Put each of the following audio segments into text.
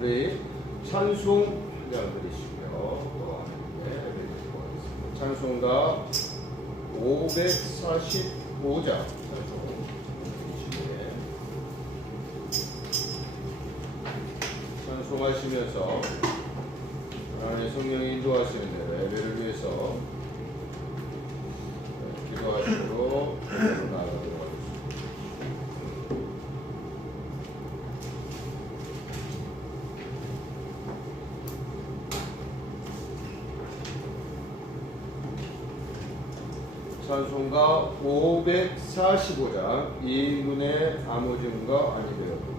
우리 찬송 한장 드리시고요. 찬송가 545장 찬송하시면서 하나님의 성령이 인도하시는 대로 예배를 위해서 기도하시고 나아가도록 하겠습니다. 찬송가 545장 이인군의 아무 증거 아니되어도.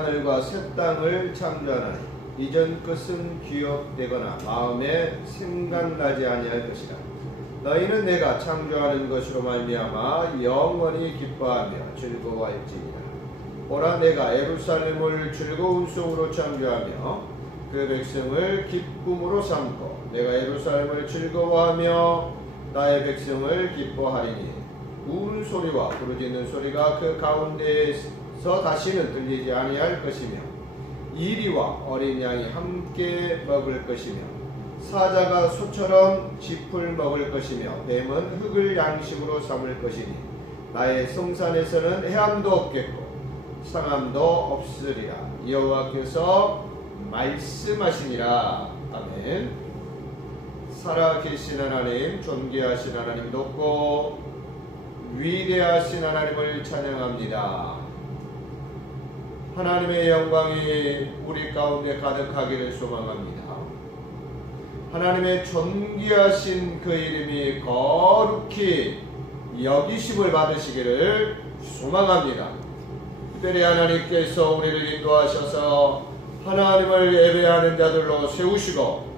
하늘과 새 땅을 창조하나니 이전 것은 기억되거나 마음에 생각나지 아니할 것이라. 너희는 내가 창조하는 것으로 말미암아 영원히 기뻐하며 즐거워할지니라. 보라, 내가 예루살렘을 즐거운 속으로 창조하며 그 백성을 기쁨으로 삼고 내가 예루살렘을 즐거워하며 나의 백성을 기뻐하리니 우는 소리와 부르짖는 소리가 그 가운데에서 다시는 들리지 아니할 것이며 이리와 어린 양이 함께 먹을 것이며 사자가 소처럼 짚을 먹을 것이며 뱀은 흙을 양식으로 삼을 것이니 나의 성산에서는 해함도 없겠고 상함도 없으리라. 여호와께서 말씀하시니라. 아멘. 살아계신 하나님, 존귀하신 하나님, 높고 위대하신 하나님을 찬양합니다. 하나님의 영광이 우리 가운데 가득하기를 소망합니다. 하나님의 존귀하신 그 이름이 거룩히 여기심을 받으시기를 소망합니다. 특별히 하나님께서 우리를 인도하셔서 하나님을 예배하는 자들로 세우시고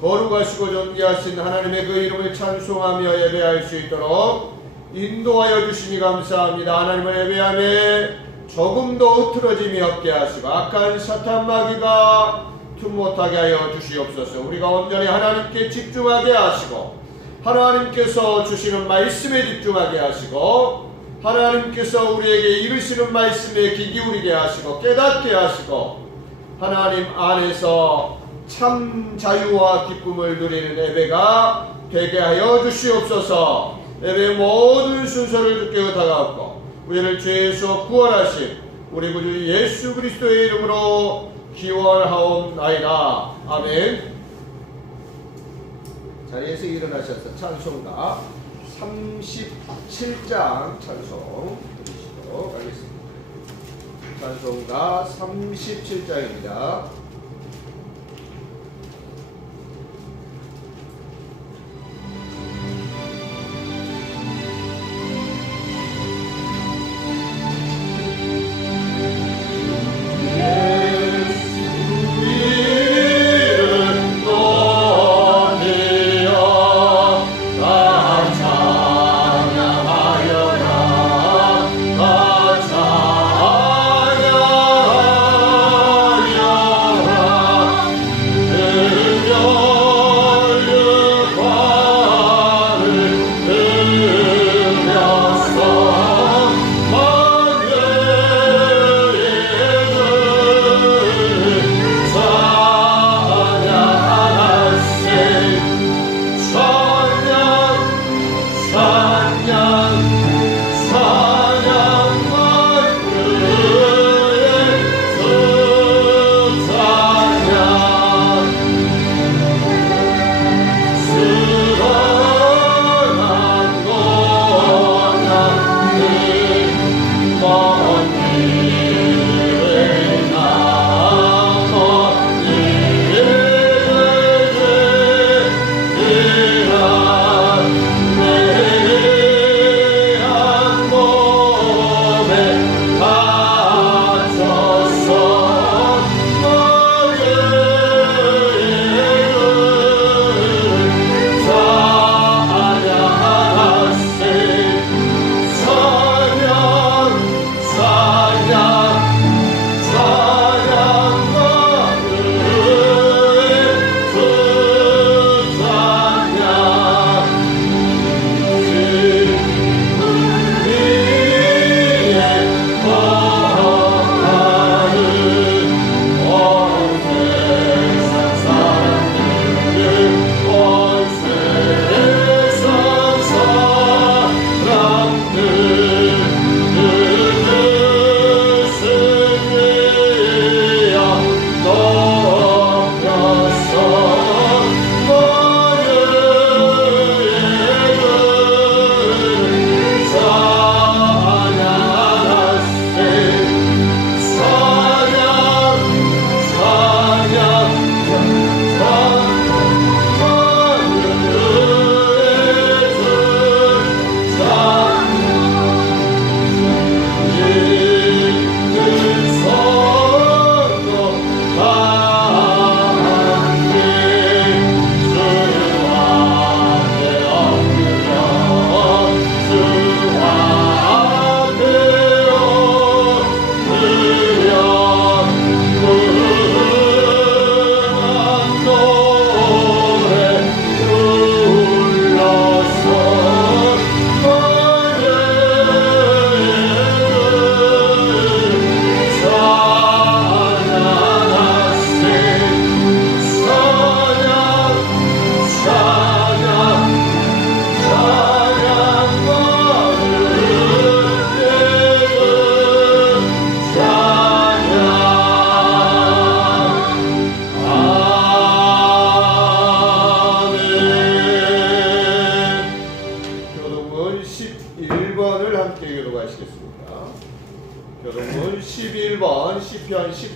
거룩하시고 존귀하신 하나님의 그 이름을 찬송하며 예배할 수 있도록 인도하여 주시니 감사합니다. 하나님을 예배하며 조금도 흐트러짐이 없게 하시고 악한 사탄 마귀가 틈 못하게 하여 주시옵소서. 우리가 온전히 하나님께 집중하게 하시고 하나님께서 주시는 말씀에 집중하게 하시고 하나님께서 우리에게 이르시는 말씀에 귀 기울이게 하시고 깨닫게 하시고 하나님 안에서 참 자유와 기쁨을 누리는 예배가 되게 하여 주시옵소서. 예배의 모든 순서를 주께 의탁하옵고 우리를 죄에서 구원하신 우리 구주 예수 그리스도의 이름으로 기원하옵나이다. 아멘. 자리에서 일어나셔서 찬송가 37장 찬송 드리시도록 하겠습니다. 찬송가 37장입니다. 찬양하여라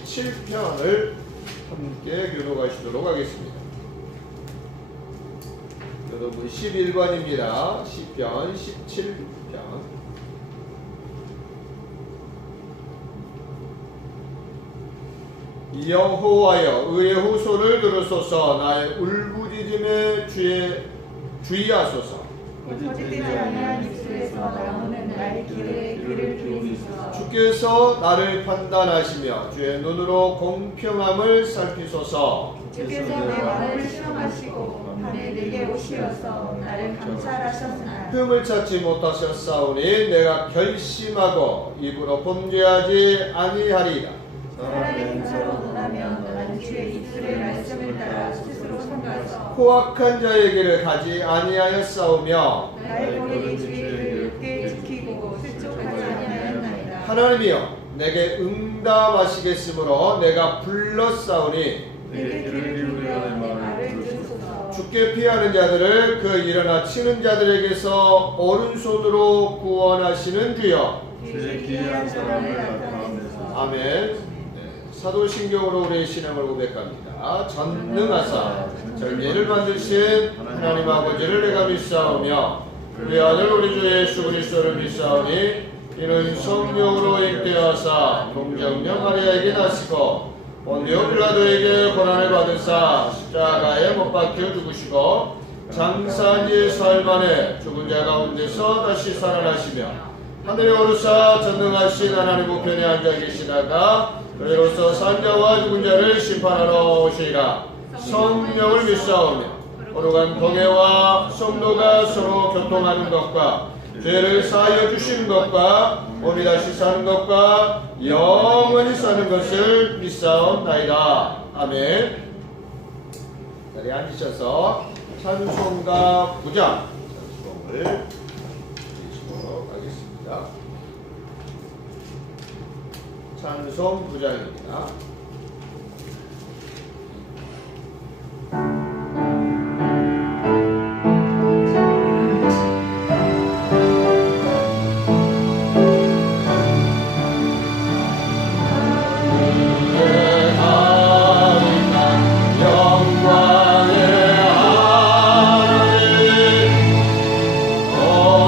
17편을 함께 교독하시도록 하겠습니다. 교독은 11번입니다. 시편 17편. 여호와여 의의 후손을 들으소서. 나의 울부짖음에 주의하소서. 거짓되지 아니한 입술에서 나오는 나의 길에 귀를 기울이소서. 주께서 나를 판단하시며 주의 눈으로 공평함을 살피소서. 주께서 내 마음을 시험하시고 밤에 내게 오시어서 나를 감찰하셨으나 흠을 찾지 못하셨사오니 내가 결심하고 입으로 범죄하지 아니하리라. 사람의 행사로 논하면 나는 주의 입술의 말씀을 따라 스스로 삼가서 포악한 자의 길을 가지 아니하였사오며 나의 거인이 주의 길을 늦게 지키고 실족하지 아니하였나이다. 하나님이여 내게 응답하시겠으므로 내가 불렀사오니 내게 귀를 기울여 내 말을 들으소서. 주께 피하는 자들을 그 일어나 치는 자들에게서 오른손으로 구원하시는 주여. 주의 기이한 사랑을 나타내소서. 아멘. 사도신경으로 우리의 신앙을 고백합니다. 전능하사 절개를 만드신 하나님 아버지를 내가 믿사오며 우리 아들 우리 주 예수 그리스도를 믿사오니 이는 성령으로 잉태하사 동정녀 마리아에게 나시고 본디오 빌라도에게 고난을 받으사 십자가에 못 박혀 죽으시고 장사한 지 사흘 만에 죽은 자 가운데서 다시 살아나시며 하늘에 오르사 전능하신 하나님 우편에 앉아 계시다가 그대로서 산자와 죽은 자를 심판하러 오시리라. 성령을 믿사오며 거룩한 공예와 성도가 서로 교통하는 것과 죄를 사하여 주시는 것과 몸이 다시 사는 것과 영원히 사는 것을 믿사옵나이다. 아멘. 자리에 앉으셔서 찬송가 9장 찬송을 드리시도록 하겠습니다. 찬송 9장입니다.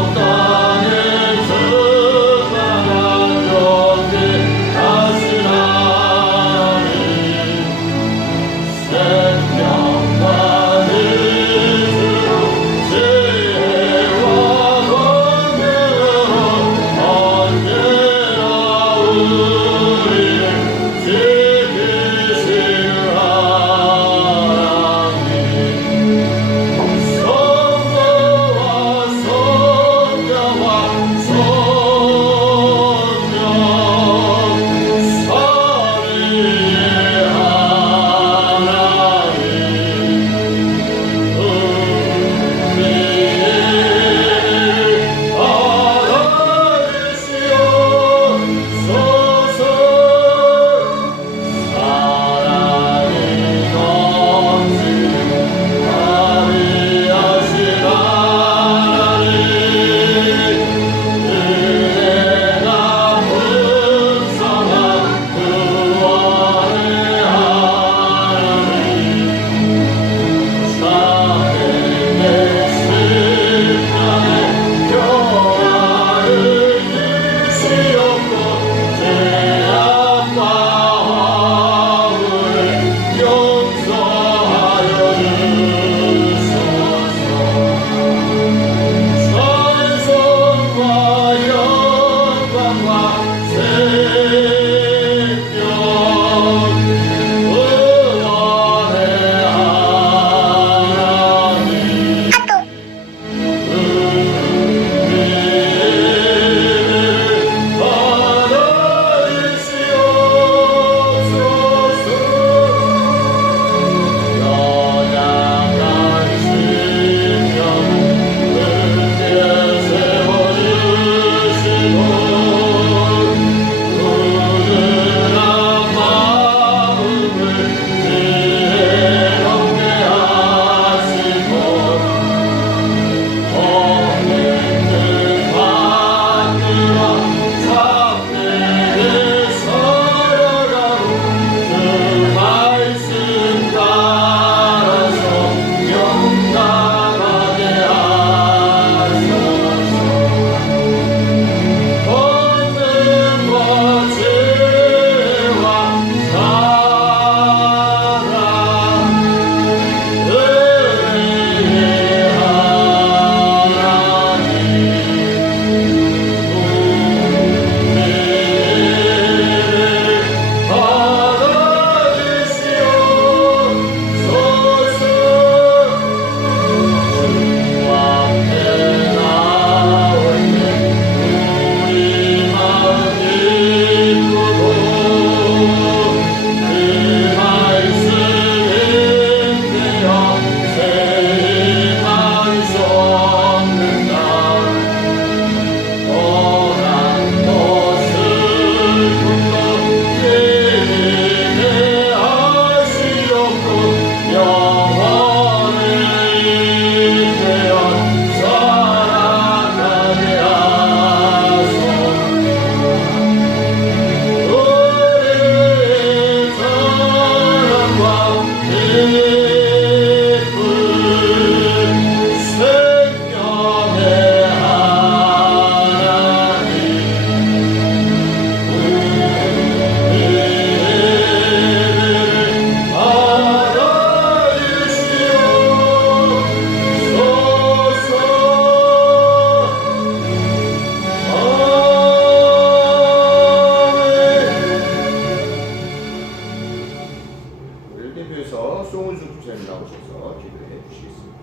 땅에 주만한 존재하시나 송은숙 집사님 나오셔서 기도해 주시겠습니다.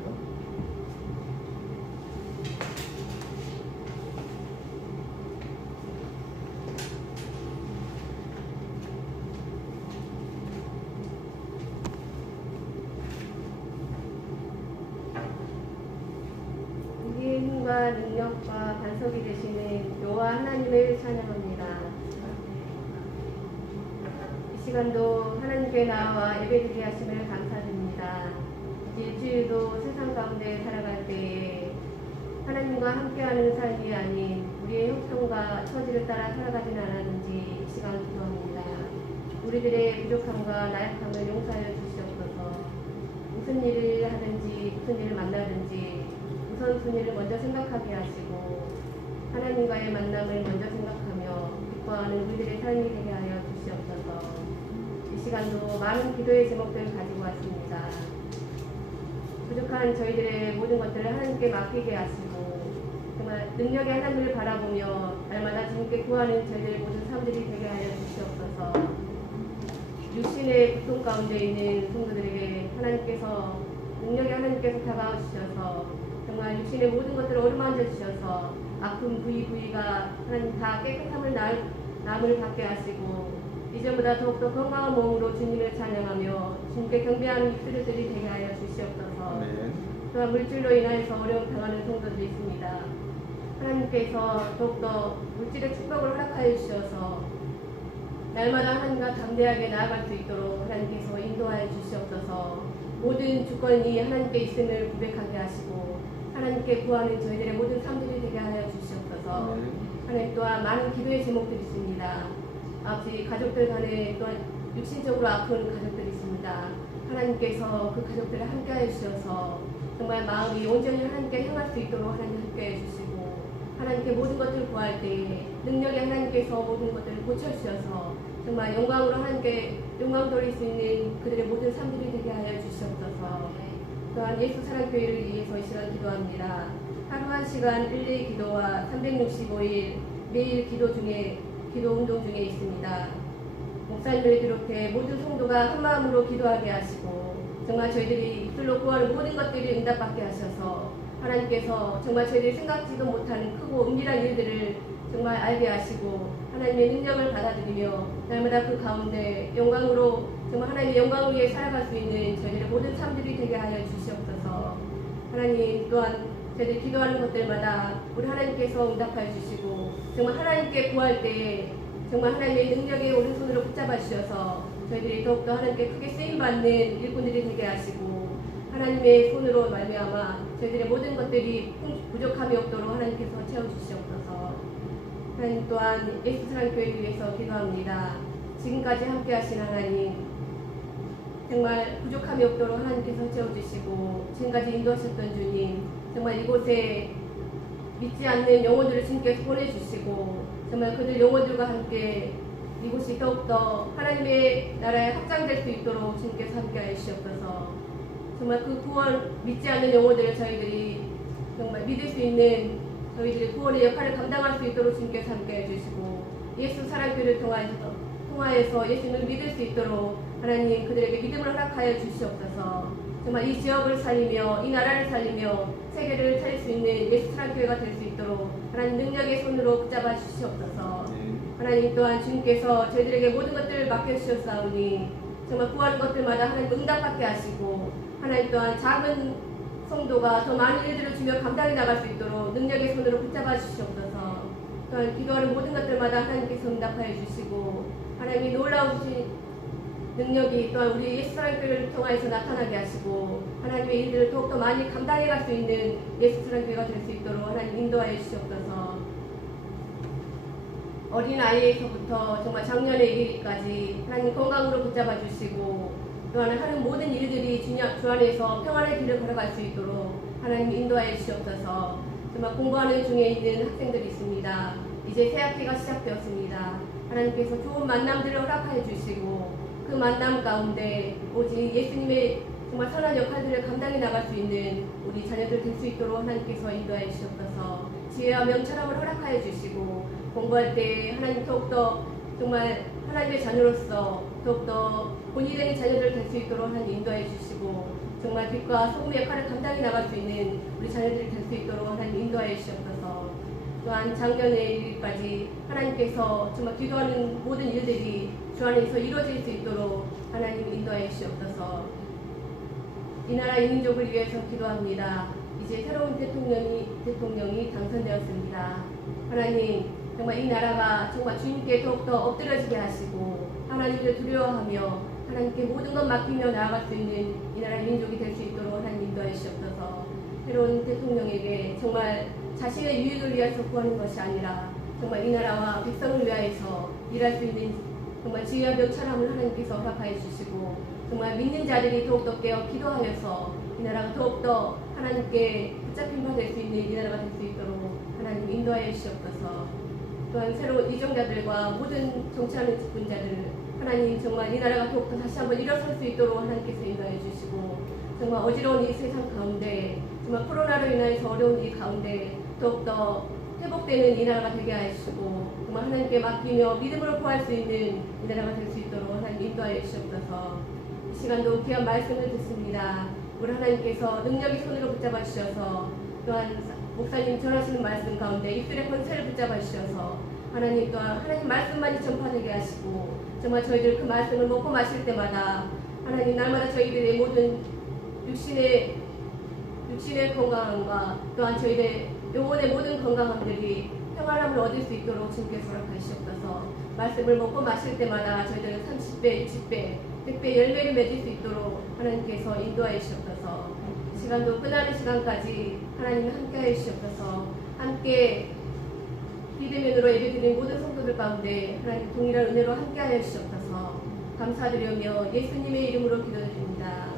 우리의 힘과 능력과 반석이 되시는 여호와 하나님을 찬양합니다. 이 시간도 하나님께 나와 예배드리게 하심을 감사드립니다. 일주일도 세상 가운데 살아갈 때에 하나님과 함께하는 삶이 아닌 우리의 형편과 처지를 따라 살아가진 않았는지 이 시간 기도합니다. 우리들의 부족함과 나약함을 용서하여 주시옵소서. 무슨 일을 하든지 무슨 일을 만나든지 우선순위를 먼저 생각하게 하시고 하나님과의 만남을 먼저 생각하며 기뻐하는 우리들의 삶이 되게 하여 주시옵소서. 이 시간도 많은 기도의 제목들을 가지고 왔습니다. 부족한 저희들의 모든 것들을 하나님께 맡기게 하시고 정말 능력의 하나님을 바라보며 날마다 주님께 구하는 저희들의 모든 삶들이 되게 하여 주시옵소서. 육신의 고통 가운데 있는 성도들에게 하나님께서 능력의 하나님께서 다가오셔서 정말 육신의 모든 것들을 어루만져 주셔서 아픈 부위가 하나님 다 깨끗함을 남을 받게 하시고 이전보다 더욱더 건강한 몸으로 주님을 찬양하며 주님께 경배하는 입술들이 되게 하여 주시옵소서. 아멘. 또한 물질로 인하여서 어려움 당하는 성도들이 있습니다. 하나님께서 더욱더 물질의 축복을 허락하여 주셔서 날마다 하나님과 담대하게 나아갈 수 있도록 하나님께서 인도하여 주시옵소서. 모든 주권이 하나님께 있음을 고백하게 하시고 하나님께 구하는 저희들의 모든 삶들이 되게 하여 주시옵소서. 하나님 또한 많은 기도의 제목들이 있습니다. 아버지 가족들 간에 또한 육신적으로 아픈 가족들이 있습니다. 하나님께서 그 가족들을 함께하여 주셔서 정말 마음이 온전히 하나님께 향할 수 있도록 하나님 함께해 주시고 하나님께 모든 것들을 구할 때 능력이 하나님께서 모든 것들을 고쳐주셔서 정말 영광으로 하나님께 영광 돌릴 수 있는 그들의 모든 삶들이 되게 하여 주시옵소서. 또한 예수 사랑교회를 위해서 이 시간 기도합니다. 하루 한 시간 1대1 기도와 365일 매일 기도 운동 중에 있습니다. 목사님을 비롯해 모든 성도가 한 마음으로 기도하게 하시고 정말 저희들이 입술로 구하는 모든 것들을 응답받게 하셔서 하나님께서 정말 저희들이 생각지도 못하는 크고 은밀한 일들을 정말 알게 하시고 하나님의 능력을 받아들이며 날마다 그 가운데 영광으로 정말 하나님의 영광을 위해 살아갈 수 있는 저희들의 모든 삶들이 되게 하여 주시옵소서. 하나님 또한 저희들이 기도하는 것들마다 우리 하나님께서 응답하여 주시고 정말 하나님께 구할 때 정말 하나님의 능력의 오른손으로 붙잡아 주셔서 저희들이 더욱더 하나님께 크게 쓰임받는 일꾼들이 되게 하시고 하나님의 손으로 말미암아 저희들의 모든 것들이 부족함이 없도록 하나님께서 채워주시옵소서. 하나님 또한 예수 사랑교회를 위해서 기도합니다. 지금까지 함께 하신 하나님 정말 부족함이 없도록 하나님께서 채워주시고 지금까지 인도하셨던 주님 정말 이곳에 믿지 않는 영혼들을 주님께서 보내주시고 정말 그들 영혼들과 함께 이곳이 더욱더 하나님의 나라에 확장될 수 있도록 주님께서 함께하여 주시옵소서. 정말 그 구원 믿지 않는 영혼들을 저희들이 정말 믿을 수 있는 저희들의 구원의 역할을 감당할 수 있도록 주님께서 함께해 주시고 예수 사랑교회를 통하여서 예수님을 믿을 수 있도록 하나님 그들에게 믿음을 허락하여 주시옵소서. 정말 이 지역을 살리며 이 나라를 살리며 세계를 살릴 수 있는 예수 사랑교회가 될 수 있도록 하나님 능력의 손으로 붙잡아 주시옵소서. 하나님 또한 주님께서 저희들에게 모든 것들을 맡겨주셨사오니 정말 구하는 것들마다 하나님 응답받게 하시고 하나님 또한 작은 성도가 더 많은 일들을 주며 감당해 나갈 수 있도록 능력의 손으로 붙잡아 주시옵소서. 또한 기도하는 모든 것들마다 하나님께서 응답하여 주시고 하나님이 놀라우신 능력이 또한 우리 예수 사랑교회를 통하여서 나타나게 하시고 하나님의 일들을 더욱더 많이 감당해 갈 수 있는 예수 사랑교회가 될 수 있도록 하나님 인도하여 주시옵소서. 어린아이에서부터 정말 장년에 이르기까지 하나님 건강으로 붙잡아 주시고 또한 하는 모든 일들이 주 안에서 평안의 길을 걸어갈 수 있도록 하나님 인도하여 주시옵소서. 정말 공부하는 중에 있는 학생들이 있습니다. 이제 새학기가 시작되었습니다. 하나님께서 좋은 만남들을 허락하여 주시고 그 만남 가운데 오직 예수님의 정말 선한 역할들을 감당해 나갈 수 있는 우리 자녀들 될 수 있도록 하나님께서 인도하여 주시옵소서. 지혜와 명철함을 허락하여 주시고 공부할 때 하나님 더욱더 정말 하나님의 자녀로서 더욱더 본이 되는 자녀들 될 수 있도록 하나님 인도해 주시고 정말 빛과 소금의 역할을 감당해 나갈 수 있는 우리 자녀들이 될 수 있도록 하나님 인도하여 주시옵소서. 또한 작년의 일까지 하나님께서 정말 기도하는 모든 일들이 주 안에서 이루어질 수 있도록 하나님 인도하여 주시옵소서. 이 나라 이 민족을 위해서 기도합니다. 이제 새로운 대통령이 당선되었습니다. 하나님 정말 이 나라가 정말 주님께 더욱더 엎드려지게 하시고 하나님을 두려워하며 하나님께 모든 것 맡기며 나아갈 수 있는 이 나라 민족이 될 수 있도록 하나님 인도해 주시옵소서. 새로운 대통령에게 정말 자신의 유익을 위해서 구하는 것이 아니라 정말 이 나라와 백성을 위하여서 일할 수 있는 정말 지혜와 명철함을 하나님께서 허락하여 주시고 정말 믿는 자들이 더욱더 깨어 기도하여서 이 나라가 더욱더 하나님께 붙잡힌 바 될 수 있는 이 나라가 될 수 있도록 하나님 인도하여 주시옵소서. 또한 새로운 이정자들과 모든 정치하는 직분자들 하나님 정말 이 나라가 더욱더 다시 한번 일어설 수 있도록 하나님께서 인도해 주시고 정말 어지러운 이 세상 가운데 정말 코로나로 인해서 어려운 이 가운데 더욱더 회복되는 이 나라가 되게 하시고 정말 하나님께 맡기며 믿음으로 구할 수 있는 이 나라가 될 수 있도록 하나님 인도하여 주시옵소서. 이 시간도 귀한 말씀을 듣습니다. 우리 하나님께서 능력이 손으로 붙잡아 주셔서 또한 목사님 전하시는 말씀 가운데 입술의 권세를 붙잡아 주셔서 하나님 또한 하나님 말씀만이 전파되게 하시고 정말 저희들 그 말씀을 먹고 마실 때마다 하나님 날마다 저희들의 모든 육신의 건강함과 또한 저희들의 영혼의 모든 건강함들이 평안함을 얻을 수 있도록 주님께서 허락하시옵소서. 말씀을 먹고 마실 때마다 저희들은 30배, 60배, 100배 열매를 맺을 수 있도록 하나님께서 인도하여 주시옵소서. 시간도 끝나는 시간까지 하나님 함께하여 주시옵소서. 함께 비대면으로 예배드리는 모든 성도들 가운데 하나님 동일한 은혜로 함께하여 주시옵소서. 감사드리며 예수님의 이름으로 기도드립니다.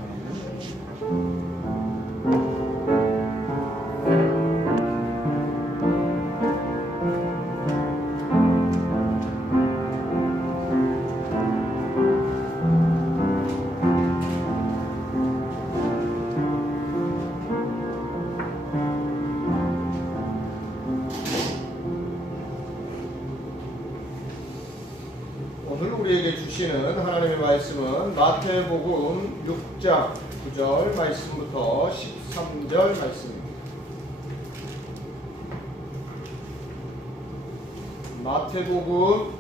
오늘 우리에게 주시는 하나님의 말씀은 마태복음 6장 9절 말씀부터 13절 말씀입니다. 마태복음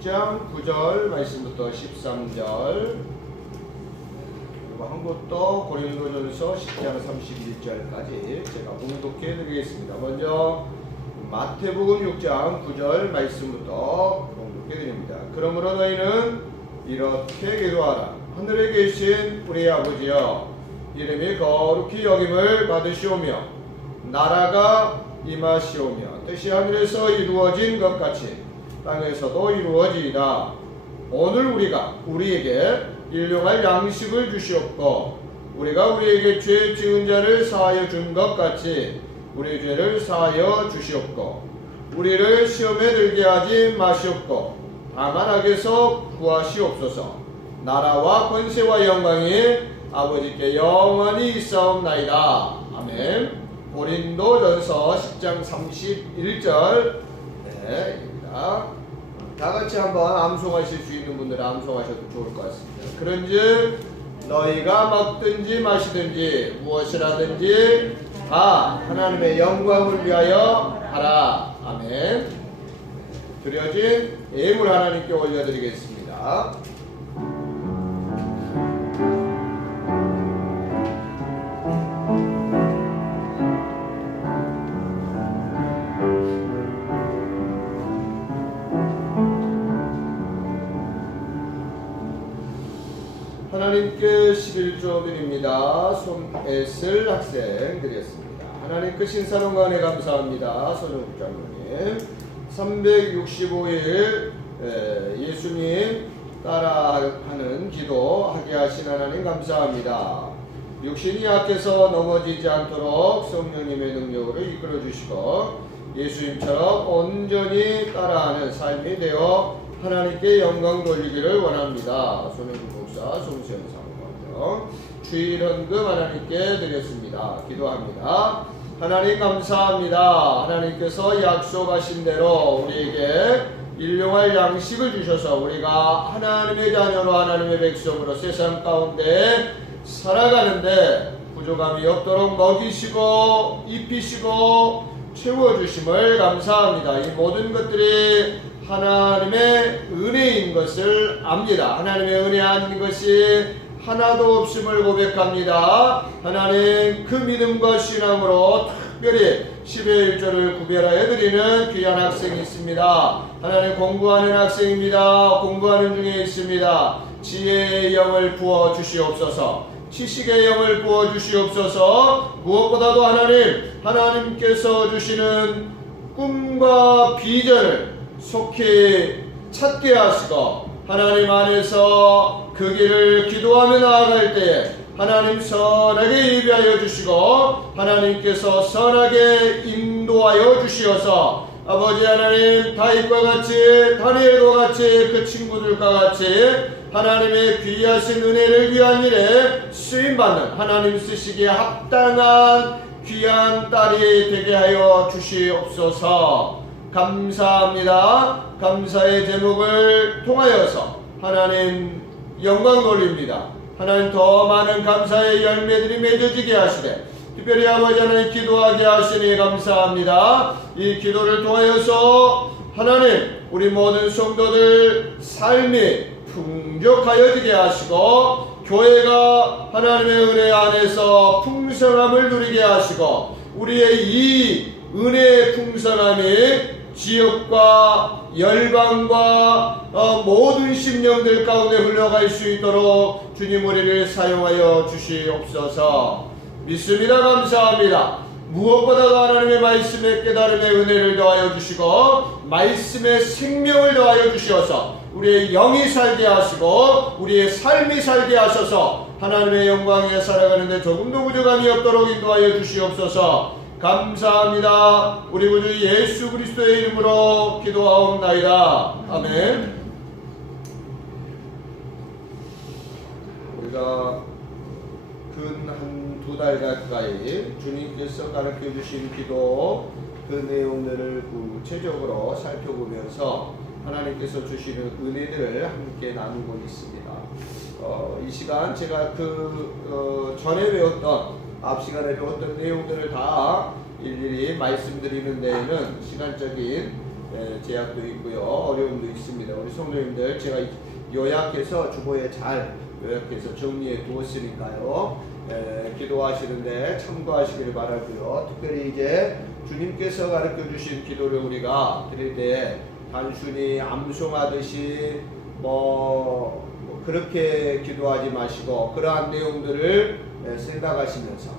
6장 9절 말씀부터 13절, 그리고 한 곳도 고린도전서 10장 31절까지 제가 봉독해 드리겠습니다. 먼저 마태복음 6장 9절 말씀부터 봉독해 드립니다. 그러므로 너희는 이렇게 기도하라. 하늘에 계신 우리 아버지여, 이름이 거룩히 여김을 받으시오며 나라가 임하시오며 뜻이 하늘에서 이루어진 것 같이 땅에서도 이루어지이다. 오늘 우리에게 일용할 양식을 주시옵고 우리가 우리에게 죄 지은 자를 사하여 준 것 같이 우리 죄를 사하여 주시옵고 우리를 시험에 들게 하지 마시옵고 다만 악에서 구하시옵소서. 나라와 권세와 영광이 아버지께 영원히 있사옵나이다. 아멘. 고린도전서 10장 31절 입니다. 다같이 한번 암송하실 수 있는 분들은 암송하셔도 좋을 것 같습니다. 그런즉 너희가 먹든지 마시든지 무엇을 하든지 다 하나님의 영광을 위하여 하라. 아멘. 드려진 예물 하나님께 올려드리겠습니다. 하나님께 11조 드립니다. 손애슬 학생 드렸습니다. 하나님 그 신사동과 은혜 감사합니다. 손흥국 장로님 365일 예수님 따라하는 기도하게 하신 하나님 감사합니다. 육신이 약해서 넘어지지 않도록 성령님의 능력으로 이끌어 주시고 예수님처럼 온전히 따라하는 삶이 되어 하나님께 영광 돌리기를 원합니다. 손흥국 목사, 송수현 사모님 주일 헌금 하나님께 드렸습니다. 기도합니다. 하나님 감사합니다. 하나님께서 약속하신 대로 우리에게 일용할 양식을 주셔서 우리가 하나님의 자녀로 하나님의 백성으로 세상 가운데 살아가는데 부족함이 없도록 먹이시고 입히시고 채워주심을 감사합니다. 이 모든 것들이 하나님의 은혜인 것을 압니다. 하나님의 은혜 아닌 것이 하나도 없음을 고백합니다. 하나님 그 믿음과 신앙으로 특별히 10의 1조를 구별하여 드리는 귀한 학생이 있습니다. 하나님 공부하는 학생입니다. 공부하는 중에 있습니다. 지혜의 영을 부어 주시옵소서. 지식의 영을 부어 주시옵소서. 무엇보다도 하나님께서 주시는 꿈과 비전을 속히 찾게 하시고 하나님 안에서 그 길을 기도하며 나아갈 때에 하나님 선하게 예비하여 주시고 하나님께서 선하게 인도하여 주시어서 아버지 하나님 다윗과 같이 다니엘과 같이 그 친구들과 같이 하나님의 귀하신 은혜를 위한 일에 쓰임받는 하나님 쓰시기에 합당한 귀한 딸이 되게 하여 주시옵소서. 감사합니다. 감사의 제목을 통하여서 하나님 영광 돌립니다. 하나님 더 많은 감사의 열매들이 맺어지게 하시되 특별히 아버지 하나님 기도하게 하시니 감사합니다. 이 기도를 통하여서 하나님 우리 모든 성도들 삶이 풍족하여지게 하시고 교회가 하나님의 은혜 안에서 풍성함을 누리게 하시고 우리의 이 은혜의 풍성함이 지역과 열방과 모든 심령들 가운데 흘러갈 수 있도록 주님 우리를 사용하여 주시옵소서. 믿습니다. 감사합니다. 무엇보다도 하나님의 말씀의 깨달음의 은혜를 더하여 주시고 말씀의 생명을 더하여 주시어서 우리의 영이 살게 하시고 우리의 삶이 살게 하셔서 하나님의 영광에 살아가는데 조금도 부족함이 없도록 인도하여 주시옵소서. 감사합니다. 우리 구주 예수 그리스도의 이름으로 기도하옵나이다. 아멘. 우리가 근 한두 달 가까이 주님께서 가르쳐 주신 기도 그 내용들을 구체적으로 살펴보면서 하나님께서 주시는 은혜들을 함께 나누고 있습니다. 이 시간 제가 전에 배웠던 앞 시간에 배웠던 내용들을 다 일일이 말씀드리는 데에는 시간적인 제약도 있고요. 어려움도 있습니다. 우리 성도님들 제가 요약해서 주보에 잘 요약해서 정리해 두었으니까요. 기도하시는데 참고하시기를 바라고요. 특별히 이제 주님께서 가르쳐 주신 기도를 우리가 드릴 때 단순히 암송하듯이 그렇게 기도하지 마시고 그러한 내용들을 생각하시면서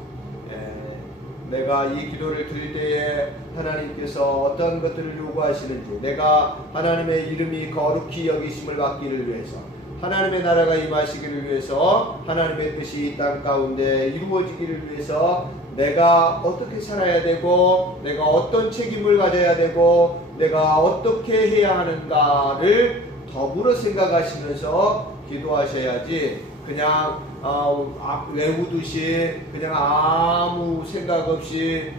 내가 이 기도를 드릴 때에 하나님께서 어떤 것들을 요구하시는지 내가 하나님의 이름이 거룩히 여기심을 받기를 위해서 하나님의 나라가 임하시기를 위해서 하나님의 뜻이 이 땅 가운데 이루어지기를 위해서 내가 어떻게 살아야 되고 내가 어떤 책임을 가져야 되고 내가 어떻게 해야 하는가를 더불어 생각하시면서 기도하셔야지 그냥 외우듯이 그냥 아무 생각 없이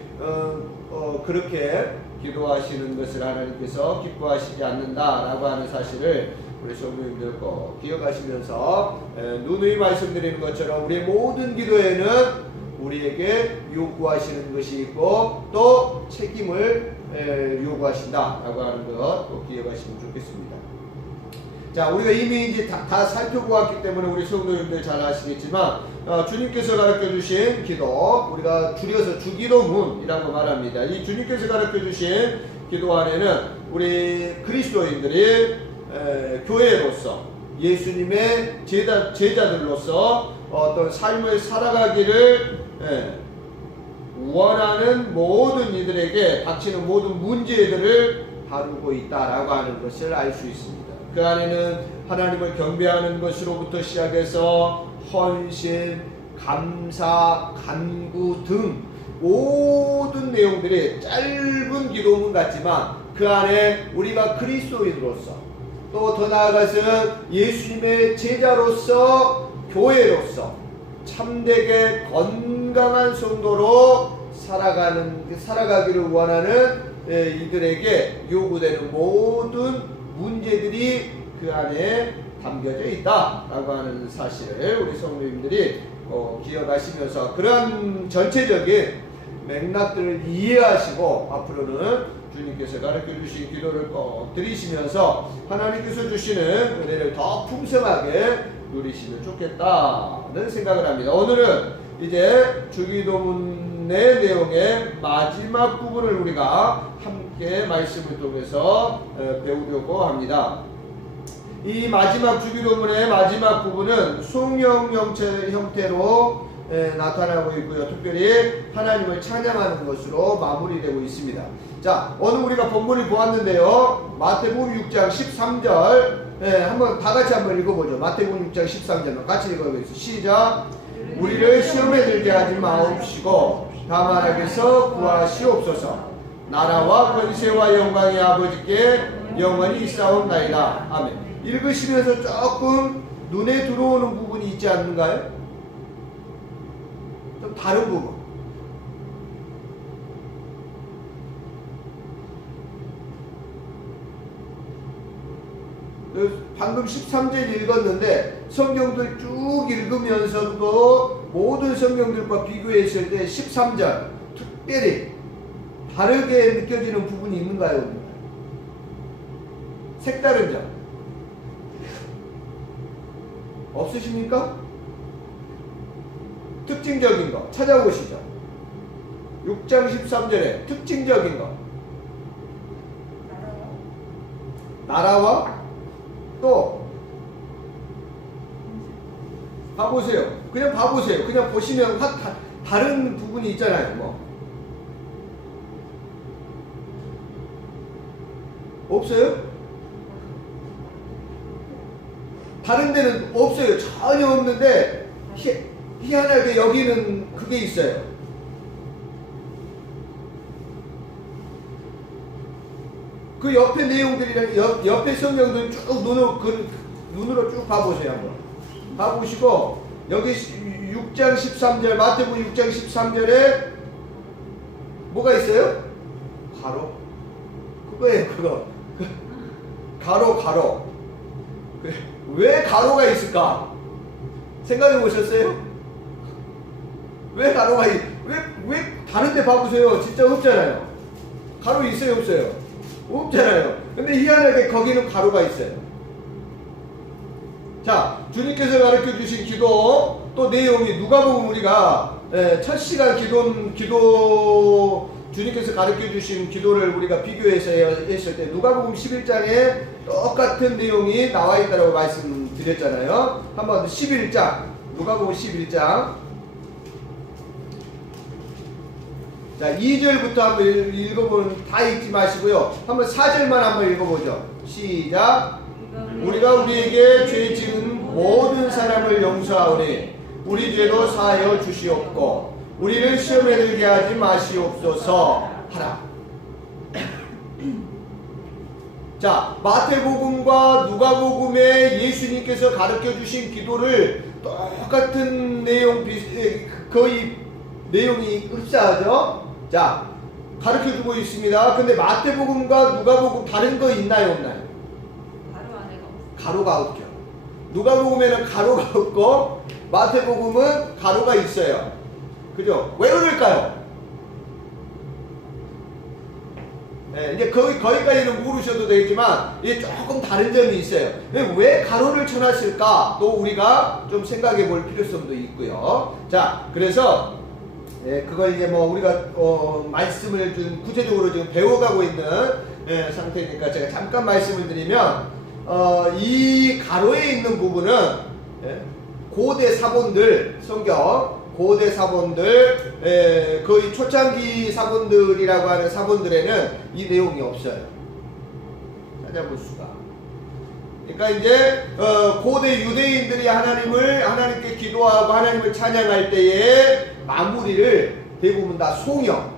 그렇게 기도하시는 것을 하나님께서 기뻐하시지 않는다라고 하는 사실을 우리 성도님들 꼭 기억하시면서 누누이 말씀드리는 것처럼 우리의 모든 기도에는 우리에게 요구하시는 것이 있고 또 책임을 요구하신다라고 하는 것 꼭 기억하시면 좋겠습니다. 자, 우리가 이미 이제 다 살펴보았기 때문에 우리 성도님들 잘 아시겠지만 주님께서 가르쳐 주신 기도, 우리가 줄여서 주기도문이라고 말합니다. 이 주님께서 가르쳐 주신 기도 안에는 우리 그리스도인들이 교회로서 예수님의 제자들로서 어떤 삶을 살아가기를 원하는 모든 이들에게 닥치는 모든 문제들을 다루고 있다라고 하는 것을 알 수 있습니다. 그 안에는 하나님을 경배하는 것으로부터 시작해서 헌신, 감사, 간구 등 모든 내용들이 짧은 기도문 같지만 그 안에 우리가 그리스도인으로서 또 더 나아가서 예수님의 제자로서 교회로서 참되게 건강한 성도로 살아가기를 원하는 이들에게 요구되는 모든 문제들이 그 안에 담겨져 있다라고 하는 사실을 우리 성도님들이 기억하시면서 그런 전체적인 맥락들을 이해하시고 앞으로는 주님께서 가르쳐 주신 기도를 꼭 드리시면서 하나님께서 주시는 은혜를 더 풍성하게 누리시면 좋겠다는 생각을 합니다. 오늘은 이제 주기도문의 내용의 마지막 부분을 우리가 함께 말씀을 통해서 배우려고 합니다. 이 마지막 주기도문의 마지막 부분은 송영 형태로 나타나고 있고요. 특별히 하나님을 찬양하는 것으로 마무리되고 있습니다. 자, 오늘 우리가 본문을 보았는데요. 마태복음 6장 13절 한번 다 같이 한번 읽어보죠. 마태복음 6장 13절만 같이 읽어보겠습니다. 시작. 우리를 시험에 들게 하지 마옵시고 다만 악에서 구하시옵소서. 나라와 권세와 영광이 아버지께 영원히 있사옵나이다. 아멘. 읽으시면서 조금 눈에 들어오는 부분이 있지 않는가요? 좀 다른 부분. 방금 13절 읽었는데 성경들 쭉 읽으면서도 모든 성경들과 비교했을 때 13절 특별히 다르게 느껴지는 부분이 있는가요? 색다른 점 없으십니까? 특징적인 거 찾아보시죠. 6장 13절에 특징적인 거 나라와 또 봐보세요. 그냥 봐보세요. 그냥 보시면 확 다른 부분이 있잖아요. 뭐 없어요? 다른 데는 없어요. 전혀 없는데 희한하게 여기는 그게 있어요. 그 옆에 내용들이랑 옆에 성경들 쭉 눈으로 쭉 봐보세요. 한번 봐보시고 여기 6장 13절 마태복음 6장 13절에 뭐가 있어요? 가로. 그거예요. 그거. 가로. 왜 가로가 있을까? 생각해 보셨어요? 왜 가로가 왜 다른 데 봐보세요. 진짜 없잖아요. 가로 있어요, 없어요? 없잖아요. 근데 희한하게 거기는 가로가 있어요. 자, 주님께서 가르쳐 주신 기도 또 내용이 누가복음 우리가 첫 시간 기도 주님께서 가르쳐 주신 기도를 우리가 비교해서 했을 때 누가복음 11장에 똑같은 내용이 나와 있다고 말씀드렸잖아요. 한번 11장 누가복음 11장 자 2절부터 한번 읽어보면 다 읽지 마시고요. 한번 4절만 한번 읽어보죠. 시작. 우리가 우리에게 죄 지은 모든 사람을 용서하오니 우리 죄도 사하여 주시옵고 우리를 시험에 들게 하지 마시옵소서 하라. 자, 마태복음과 누가복음에 예수님께서 가르쳐 주신 기도를 똑같은 내용 거의 내용이 흡사하죠. 자, 가르쳐 주고 있습니다. 근데 마태복음과 누가복음 다른 거 있나요, 없나요? 가로가 없죠. 누가복음에는 가로가 없고 마태복음은 가로가 있어요. 그죠? 왜 그럴까요? 네, 이제 거기까지는 모르셔도 되겠지만 이게 조금 다른 점이 있어요. 왜 가로를 쳐놨을까? 또 우리가 좀 생각해 볼 필요성도 있고요. 자, 그래서 그걸 이제 뭐 우리가 말씀을 좀 구체적으로 지금 배워가고 있는 상태니까 제가 잠깐 말씀을 드리면 이 가로에 있는 부분은 고대 사본들 성경 고대 사본들 거의 초창기 사본들이라고 하는 사본들에는 이 내용이 없어요. 찾아볼 수가. 그러니까 이제 고대 유대인들이 하나님께 기도하고 하나님을 찬양할 때에 마무리를 대부분 다 송영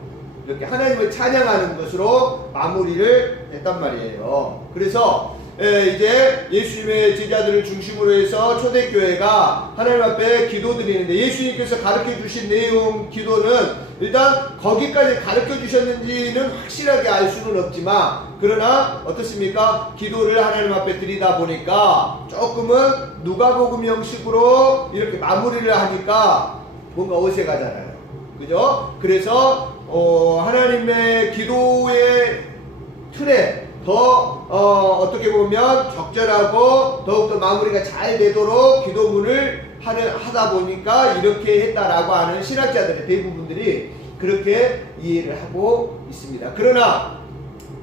이렇게 하나님을 찬양하는 것으로 마무리를 했단 말이에요. 그래서 이제 예수님의 제자들을 중심으로 해서 초대교회가 하나님 앞에 기도드리는데, 예수님께서 가르쳐 주신 내용 기도는 일단 거기까지 가르쳐 주셨는지는 확실하게 알 수는 없지만, 그러나 어떻습니까? 기도를 하나님 앞에 드리다 보니까 조금은 누가복음 형식으로 이렇게 마무리를 하니까 뭔가 어색하잖아요. 그죠? 그래서 하나님의 기도의 틀에 더 어떻게 보면 적절하고 더욱더 마무리가 잘 되도록 기도문을 하다 보니까 이렇게 했다라고 하는 신학자들의 대부분들이 그렇게 이해를 하고 있습니다. 그러나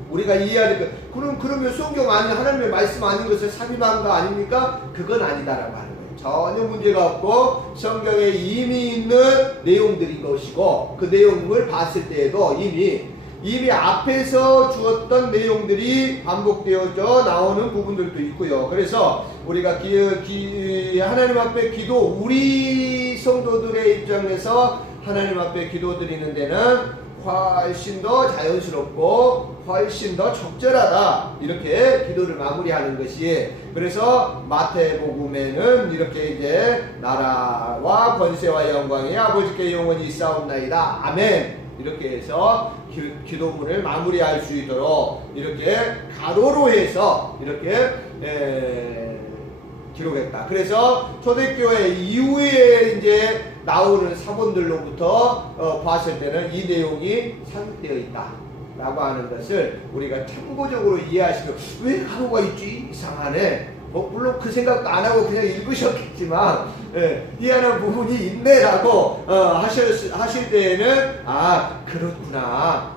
우리가 이해하는 그러면 성경 아닌 하나님의 말씀 아닌 것을 삽입한 거 아닙니까? 그건 아니다라고 하는 거예요. 전혀 문제가 없고 성경에 이미 있는 내용들인 것이고, 그 내용을 봤을 때에도 이미 앞에서 주었던 내용들이 반복되어져 나오는 부분들도 있고요. 그래서 우리가 하나님 앞에 기도, 우리 성도들의 입장에서 하나님 앞에 기도드리는 데는 훨씬 더 자연스럽고 훨씬 더 적절하다, 이렇게 기도를 마무리하는 것이. 그래서 마태복음에는 이렇게 이제 나라와 권세와 영광이 아버지께 영원히 있사옵나이다, 아멘, 이렇게 해서 기도문을 마무리할 수 있도록 이렇게 가로로 해서 이렇게 기록했다. 그래서 초대교회 이후에 이제 나오는 사본들로부터 봤을 때는 이 내용이 삽입되어 있다 라고 하는 것을 우리가 참고적으로 이해하시면, 왜 가로가 있지? 이상하네. 물론 그 생각도 안 하고 그냥 읽으셨겠지만, 희한한 부분이 있네라고 하실 때에는, 그렇구나.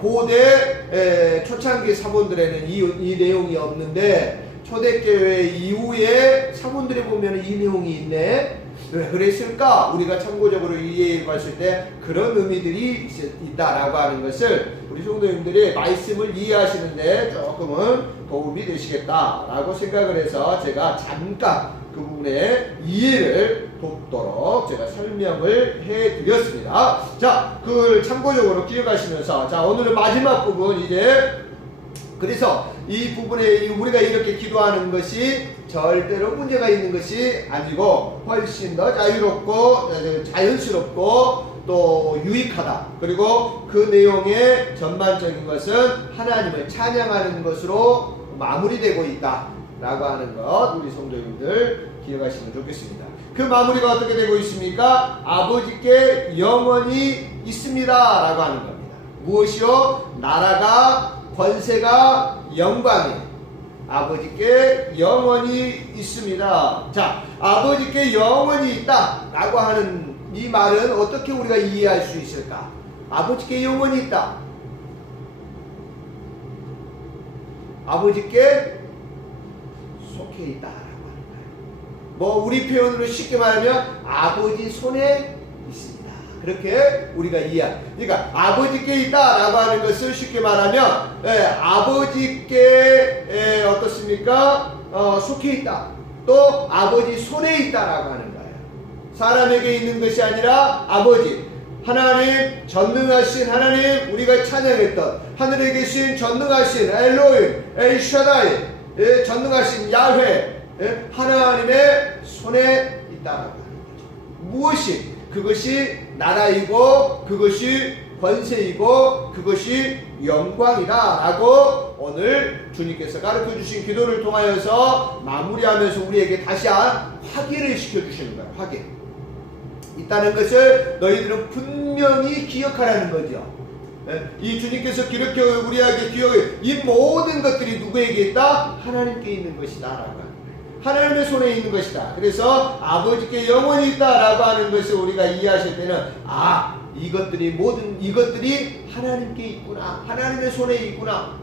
고대 초창기 사본들에는 이 내용이 없는데 초대교회 이후에 사본들에 보면 이 내용이 있네. 왜 그랬을까? 우리가 참고적으로 이해해 봤을 때 그런 의미들이 있다라고 하는 것을 우리 성도님들이 말씀을 이해하시는데 조금은 도움이 되시겠다라고 생각을 해서 제가 잠깐 그 부분의 이해를 돕도록 제가 설명을 해 드렸습니다. 자, 그걸 참고적으로 기억하시면서, 자, 오늘은 마지막 부분, 이제 그래서 이 부분에 우리가 이렇게 기도하는 것이 절대로 문제가 있는 것이 아니고 훨씬 더 자유롭고 자연스럽고 또 유익하다. 그리고 그 내용의 전반적인 것은 하나님을 찬양하는 것으로 마무리되고 있다 라고 하는 것, 우리 성도님들 기억하시면 좋겠습니다. 그 마무리가 어떻게 되고 있습니까? 아버지께 영원히 있습니다 라고 하는 겁니다. 무엇이요? 나라가, 권세가, 영광이 아버지께 영원히 있습니다. 자, 아버지께 영원히 있다 라고 하는 이 말은 어떻게 우리가 이해할 수 있을까? 아버지께 영원히 있다, 아버지께 속해 있다라고 하는 거예요. 뭐 우리 표현으로 쉽게 말하면 아버지 손에 있습니다, 그렇게 우리가 그러니까 아버지께 있다라고 하는 것을 쉽게 말하면, 아버지께 어떻습니까? 속해 있다, 또 아버지 손에 있다라고 하는 거예요. 사람에게 있는 것이 아니라 아버지, 하나님, 전능하신 하나님, 우리가 찬양했던 하늘에 계신 전능하신 엘로힘, 엘샤다이, 전능하신 야훼, 하나님의 손에 있다라고 하는 거죠. 무엇이? 그것이 나라이고, 그것이 권세이고, 그것이 영광이다 라고 오늘 주님께서 가르쳐 주신 기도를 통하여서 마무리하면서 우리에게 다시 확인을 시켜주시는 거예요. 확인. 있다는 것을 너희들은 분명히 기억하라는 거죠. 이 주님께서 기록해 우리에게 이 모든 것들이 누구에게 있다? 하나님께 있는 것이다 라고 하는 거예요. 하나님의 손에 있는 것이다. 그래서 아버지께 영원히 있다 라고 하는 것을 우리가 이해하실 때는, 모든 이것들이 하나님께 있구나, 하나님의 손에 있구나,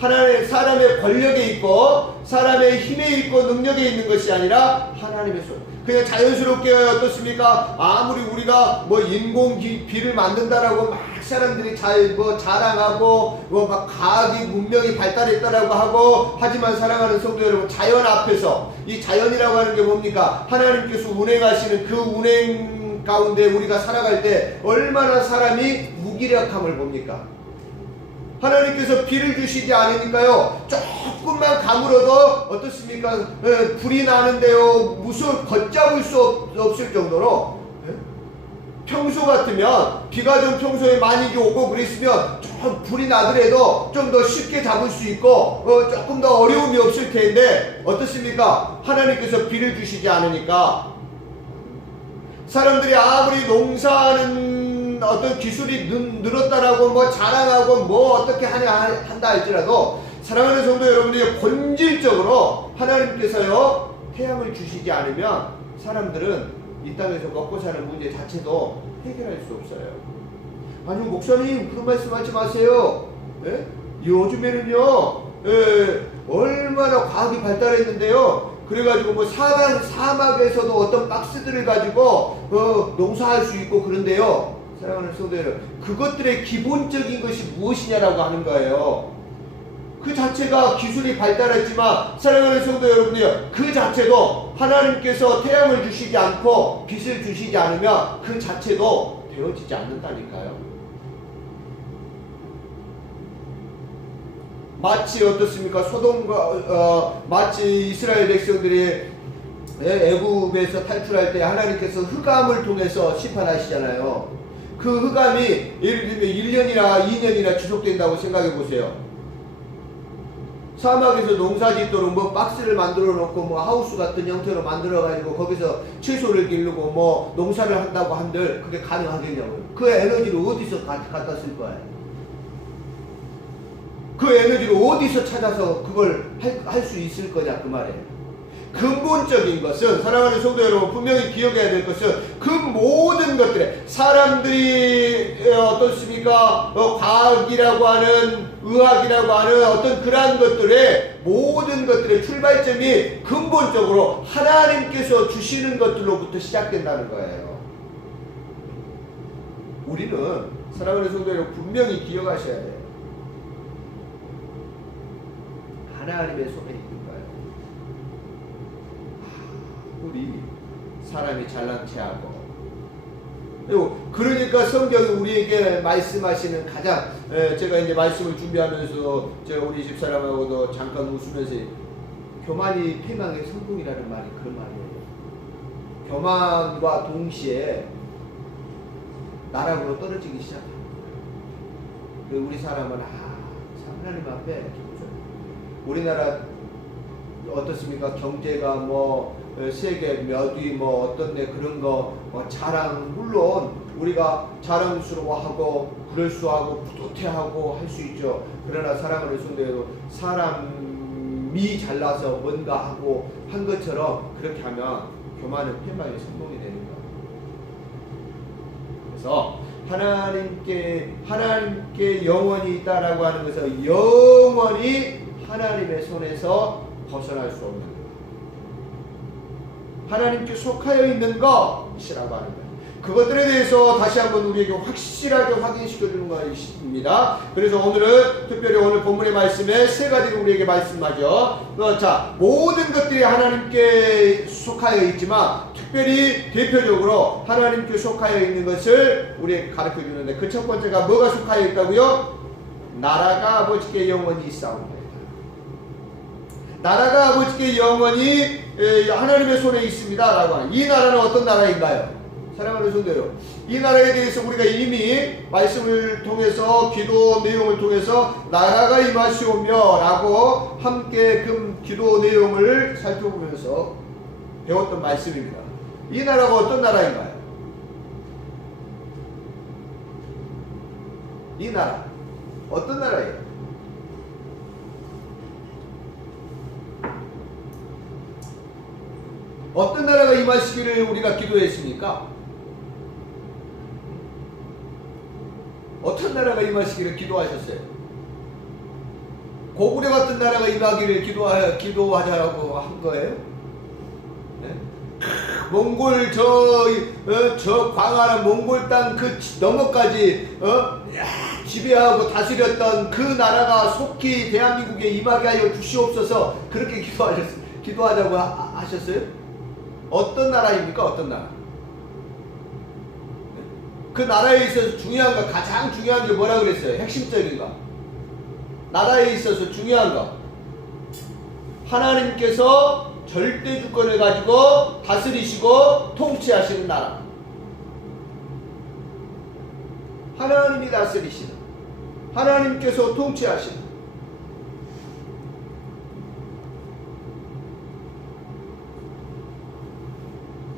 사람의 권력에 있고 사람의 힘에 있고 능력에 있는 것이 아니라 하나님의 손. 그냥 자연스럽게 어떻습니까? 아무리 우리가 인공비를 만든다라고 막 사람들이 자랑하고 막 과학이 문명이 발달했다라고 하고 하지만, 사랑하는 성도 여러분, 자연 앞에서 이 자연이라고 하는 게 뭡니까? 하나님께서 운행하시는 그 운행 가운데 우리가 살아갈 때 얼마나 사람이 무기력함을 봅니까? 하나님께서 비를 주시지 않으니까요, 조금만 가물어도 어떻습니까? 불이 나는데요, 무슨 걷잡을 수 없을 정도로, 평소 같으면 비가 좀 평소에 많이 오고 그랬으면 좀 불이 나더라도 좀 더 쉽게 잡을 수 있고 조금 더 어려움이 없을 텐데 어떻습니까? 하나님께서 비를 주시지 않으니까 사람들이 아무리 농사하는 어떤 기술이 늘었다라고 뭐 자랑하고 뭐 어떻게 한다 할지라도 사랑하는 성도 여러분들이 본질적으로 하나님께서요 태양을 주시지 않으면 사람들은 이 땅에서 먹고 사는 문제 자체도 해결할 수 없어요. 아니 목사님 그런 말씀하지 마세요. 예? 요즘에는요 얼마나 과학이 발달했는데요. 그래가지고 뭐 사막에서도 어떤 박스들을 가지고 농사할 수 있고 그런데요. 사랑하는 성도 여러분, 그것들의 기본적인 것이 무엇이냐라고 하는 거예요. 그 자체가 기술이 발달했지만 사랑하는 성도 여러분들, 그 자체도 하나님께서 태양을 주시지 않고 빛을 주시지 않으면 그 자체도 되어지지 않는다니까요. 마치 어떻습니까? 마치 이스라엘 백성들이 애굽에서 탈출할 때 하나님께서 흑암을 통해서 심판하시잖아요. 그 흑암이 예를 들면 1년이나 2년이나 지속된다고 생각해 보세요. 사막에서 농사 짓도록 뭐 박스를 만들어 놓고 뭐 하우스 같은 형태로 만들어 가지고 거기서 채소를 기르고 뭐 농사를 한다고 한들 그게 가능하겠냐고요. 그 에너지를 어디서 갖다 쓸 거예요? 그 에너지를 어디서 찾아서 그걸 할 수 있을 거냐 그 말이에요. 근본적인 것은 사랑하는 성도 여러분 분명히 기억해야 될 것은 그 모든 것들에 사람들이 어떻습니까? 과학이라고 하는 의학이라고 하는 어떤 그러한 것들의 모든 것들의 출발점이 근본적으로 하나님께서 주시는 것들로부터 시작된다는 거예요. 우리는 사랑하는 성도 여러분 분명히 기억하셔야 돼요. 하나님의 손에 있는 거예요. 우리 사람이 잘난 체하고 그러니까 성경이 우리에게 말씀하시는 가장 제가 이제 말씀을 준비하면서 제가 우리 집사람하고도 잠깐 웃으면서 교만이 패망의 성공이라는 말이 그런 말이에요. 교만과 동시에 나락으로 떨어지기 시작합니다. 우리 사람은 하나님 앞에 우리나라 어떻습니까? 경제가 뭐 세계 몇 위 뭐 어떤 데 그런 거 뭐 자랑 물론 우리가 자랑스러워하고 그럴수하고 뿌듯해하고 할 수 있죠. 그러나 사랑하는 성도여러분 사람이 잘나서 뭔가 하고 한 것처럼 그렇게 하면 교만은 패망의 성공이 되는 거예요. 그래서 하나님께 영원히 있다라고 하는 것은 영원히 하나님의 손에서 벗어날 수 없는 것. 하나님께 속하여 있는 것이라고 하는 거예요. 그것들에 대해서 다시 한번 우리에게 확실하게 확인시켜 주는 것입니다. 그래서 오늘은 특별히 오늘 본문의 말씀에 세 가지를 우리에게 말씀하죠. 자, 모든 것들이 하나님께 속하여 있지만 특별히 대표적으로 하나님께 속하여 있는 것을 우리에게 가르쳐 주는데 그 첫 번째가 뭐가 속하여 있다고요? 나라가 아버지께 영원히 있사옵니다. 나라가 아버지께 영원히 하나님의 손에 있습니다 라고 하는 이 나라는 어떤 나라인가요? 사랑하는 성도요, 이 나라에 대해서 우리가 이미 말씀을 통해서 기도 내용을 통해서 나라가 임하시오며 라고 함께 그 기도 내용을 살펴보면서 배웠던 말씀입니다. 이 나라가 어떤 나라인가요? 이 나라 어떤 나라예요? 어떤 나라가 임하시기를 우리가 기도했습니까? 어떤 나라가 임하시기를 기도하셨어요? 고구려 같은 나라가 임하기를 기도하자라고 한 거예요? 네? 몽골 저 광활한 몽골 땅 그 너머까지 지배하고 다스렸던 그 나라가 속히 대한민국에 임하게 하여 주시옵소서 그렇게 기도하자고 하셨어요? 어떤 나라입니까? 어떤 나라? 그 나라에 있어서 중요한 거, 가장 중요한 게 뭐라 그랬어요? 핵심적인 거. 나라에 있어서 중요한 것, 하나님께서 절대 주권을 가지고 다스리시고 통치하시는 나라. 하나님이 다스리시는, 하나님께서 통치하시는.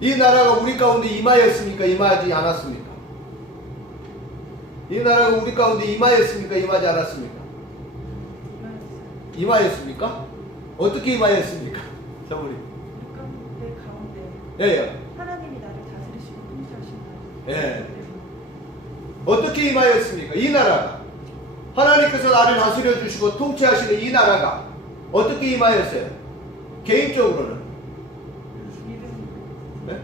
이 나라가 우리 가운데 임하였습니까? 임하지 않았습니까? 이 나라가 우리 가운데 임하였습니까? 임하지 않았습니까? 임하였습니까? 어떻게 임하였습니까? 사모님. 내 가운데 예. 하나님이 나를 다스리시고 통치하신다. 예. 어떻게 임하였습니까? 이 나라가 하나님께서 나를 다스려 주시고 통치하시는 이 나라가 어떻게 임하였어요? 개인적으로는 네?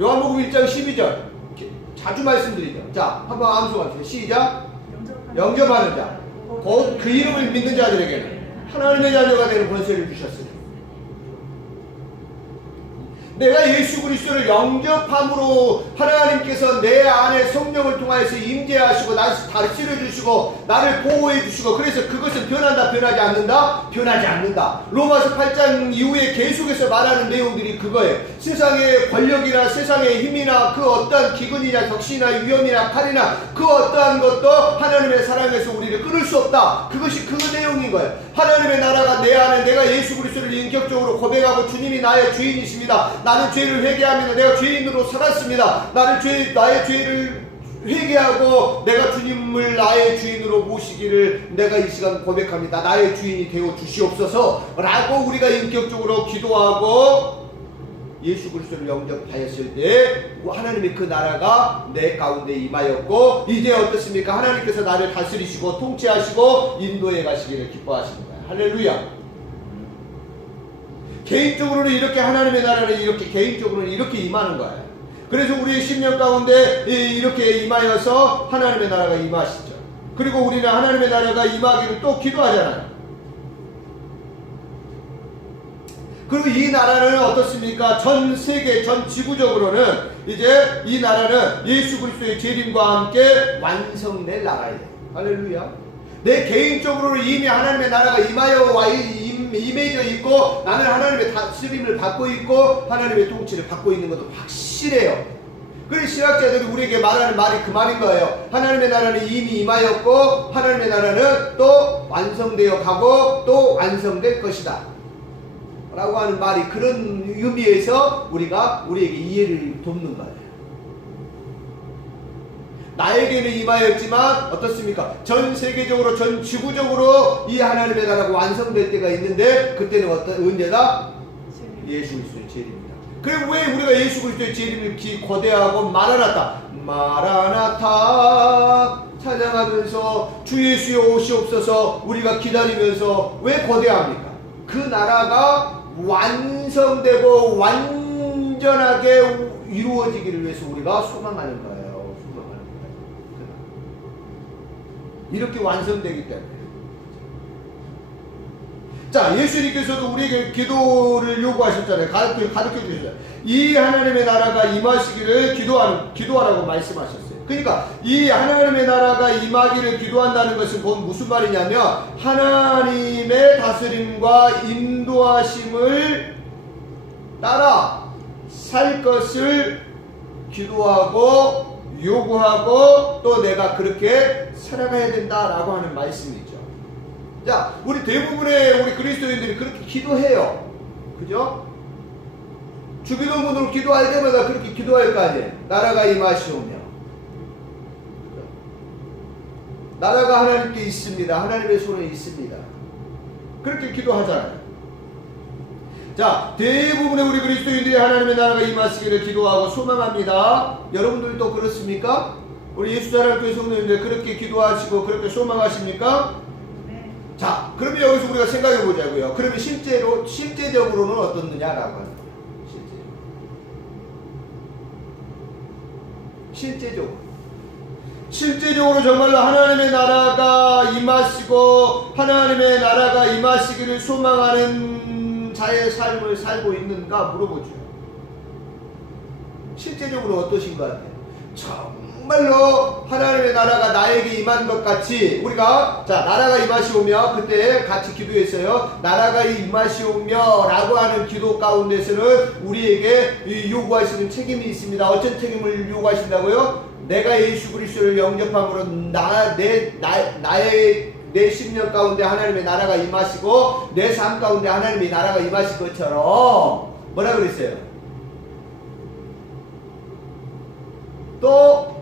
요한복음 1장 12절 자주 말씀드리죠. 자, 한번 암송합시다. 시작. 영접하는 자, 곧 그 이름을 믿는 자들에게는 하나님의 자녀가 되는 권세를 주셨으니 내가 예수 그리스도를 영접함으로 하나님께서 내 안에 성령을 통하여서 임재하시고 나를 다스려 주시고 나를 보호해 주시고, 그래서 그것은 변한다, 변하지 않는다, 변하지 않는다. 로마서 8장 이후에 계속해서 말하는 내용들이 그거예요. 세상의 권력이나 세상의 힘이나 그 어떠한 기근이나 격시나 위험이나 칼이나 그 어떠한 것도 하나님의 사랑에서 우리를 끊을 수 없다. 그것이 그 내용인 거예요. 하나님의 나라가 내 안에, 내가 예수 그리스도를 인격적으로 고백하고 주님이 나의 주인이십니다. 나는 죄를 회개합니다. 내가 죄인으로 살았습니다. 나의 죄를 회개하고 내가 주님을 나의 주인으로 모시기를 내가 이 시간 고백합니다. 나의 주인이 되어 주시옵소서 라고 우리가 인격적으로 기도하고 예수 그리스도를 영접하였을 때 하나님의 그 나라가 내 가운데 임하였고, 이제 어떻습니까? 하나님께서 나를 다스리시고 통치하시고 인도해 가시기를 기뻐하시는 거예요. 할렐루야. 개인적으로는 이렇게 하나님의 나라는 이렇게 개인적으로는 이렇게 임하는 거예요. 그래서 우리의 심령 가운데 이렇게 임하여서 하나님의 나라가 임하시죠. 그리고 우리는 하나님의 나라가 임하기를 또 기도하잖아요. 그리고 이 나라는 어떻습니까? 전 세계, 전 지구적으로는 이제 이 나라는 예수 그리스도의 재림과 함께 완성될 나라예요. 할렐루야. 내 개인적으로는 이미 하나님의 나라가 임해져 있고 나는 하나님의 다스림을 받고 있고 하나님의 통치를 받고 있는 것도 확실해요. 그래서 신학자들이 우리에게 말하는 말이 그 말인 거예요. 하나님의 나라는 이미 임하였고 하나님의 나라는 또 완성되어 가고 또 완성될 것이다 라고 하는 말이, 그런 의미에서 우리에게 이해를 돕는 거예요. 나에게는 임하였지만 어떻습니까? 전 세계적으로, 전 지구적으로 이 하나님의 나라가 완성될 때가 있는데, 그때는 언제다? 예수 그리스도의 재림입니다. 그리고 왜 우리가 예수 그리스도의 재림을 거대하고 마라나타 찬양하면서 주 예수여 오시옵소서 우리가 기다리면서 왜 거대합니까? 그 나라가 완성되고 완전하게 이루어지기를 위해서 우리가 소망하는 거예요. 이렇게 완성되기 때문에. 자, 예수님께서도 우리에게 기도를 요구하셨잖아요. 가르쳐 주셨잖아요. 이 하나님의 나라가 임하시기를 기도하라고 말씀하셨어요. 그러니까 이 하나님의 나라가 임하기를 기도한다는 것은 곧 무슨 말이냐면 하나님의 다스림과 인도하심을 따라 살 것을 기도하고 요구하고 또 내가 그렇게 살아가야 된다라고 하는 말씀이죠. 자, 우리 대부분의 우리 그리스도인들이 그렇게 기도해요. 그죠? 주기도문으로 기도할 때마다 그렇게 기도할 거 아니에요. 나라가 임하시오며. 나라가 하나님께 있습니다. 하나님의 손에 있습니다. 그렇게 기도하잖아요. 자, 대부분의 우리 그리스도인들이 하나님의 나라가 임하시기를 기도하고 소망합니다. 여러분들도 그렇습니까? 우리 예수자랑교회 성도님들 그렇게 기도하시고 그렇게 소망하십니까? 네. 자, 그러면 여기서 우리가 생각해 보자고요. 그러면 실제적으로는 어떻느냐라고 하는 거예요. 실제적으로 정말로 하나님의 나라가 임하시고 하나님의 나라가 임하시기를 소망하는 자의 삶을 살고 있는가 물어보죠. 실제적으로 어떠신 것 같아요? 정말로 하나님의 나라가 나에게 임한 것 같이 우리가 자 나라가 임하시오며 그때 같이 기도했어요. 나라가 임하시오며 라고 하는 기도 가운데서는 우리에게 요구하시는 책임이 있습니다. 어떤 책임을 요구하신다고요? 내가 예수 그리스도를 영접함으로 내 심령 가운데 하나님의 나라가 임하시고 내 삶 가운데 하나님의 나라가 임하실 것처럼 뭐라 그랬어요? 또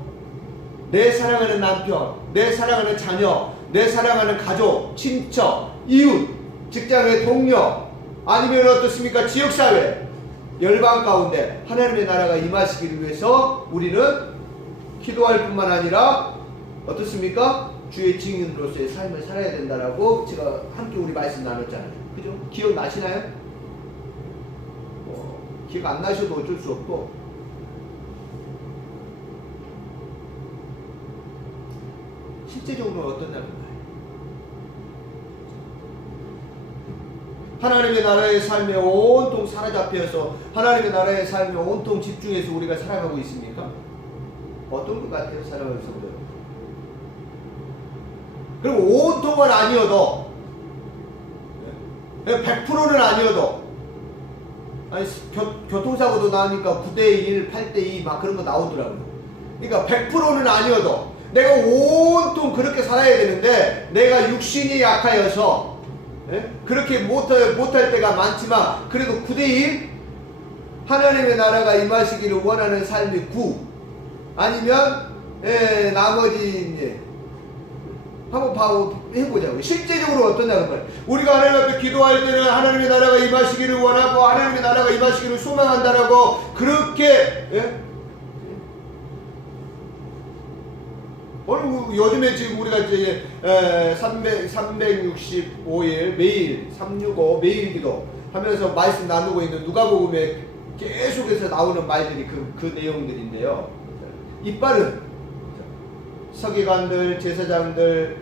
내 사랑하는 남편, 내 사랑하는 자녀, 내 사랑하는 가족, 친척, 이웃, 직장의 동료 아니면 어떻습니까? 지역사회, 열방 가운데 하나님의 나라가 임하시기를 위해서 우리는 기도할 뿐만 아니라 어떻습니까? 주의 증인으로서의 삶을 살아야 된다라고 제가 함께 우리 말씀 나눴잖아요. 그죠? 기억나시나요? 기억 안 나셔도 어쩔 수 없고 실제적으로 어떤 날인가요? 하나님의 나라의 삶에 온통 사로잡혀서 하나님의 나라의 삶에 온통 집중해서 우리가 살아가고 있습니까? 어떤 것 같아요? 살아가는 성도요. 그럼 온통은 아니어도 100%는 아니어도 아니 교통사고도 나오니까 9대1, 8대2 막 그런 거 나오더라고요. 그러니까 100%는 아니어도 내가 온통 그렇게 살아야 되는데 내가 육신이 약하여서 그렇게 못할 때가 많지만 그래도 9대1 하나님의 나라가 임하시기를 원하는 삶이 9 아니면 나머지 이제 한번 해보자고요. 실제적으로 어떠냐는 거예요. 우리가 하나님 앞에 기도할 때는 하나님의 나라가 임하시기를 원하고 하나님의 나라가 임하시기를 소망한다라고 그렇게 요즘에 지금 우리가 이제 365일 매일 365 매일 기도 하면서 말씀 나누고 있는 누가복음에 계속해서 나오는 말들이 그 내용들인데요. 이빨은 서기관들, 제사장들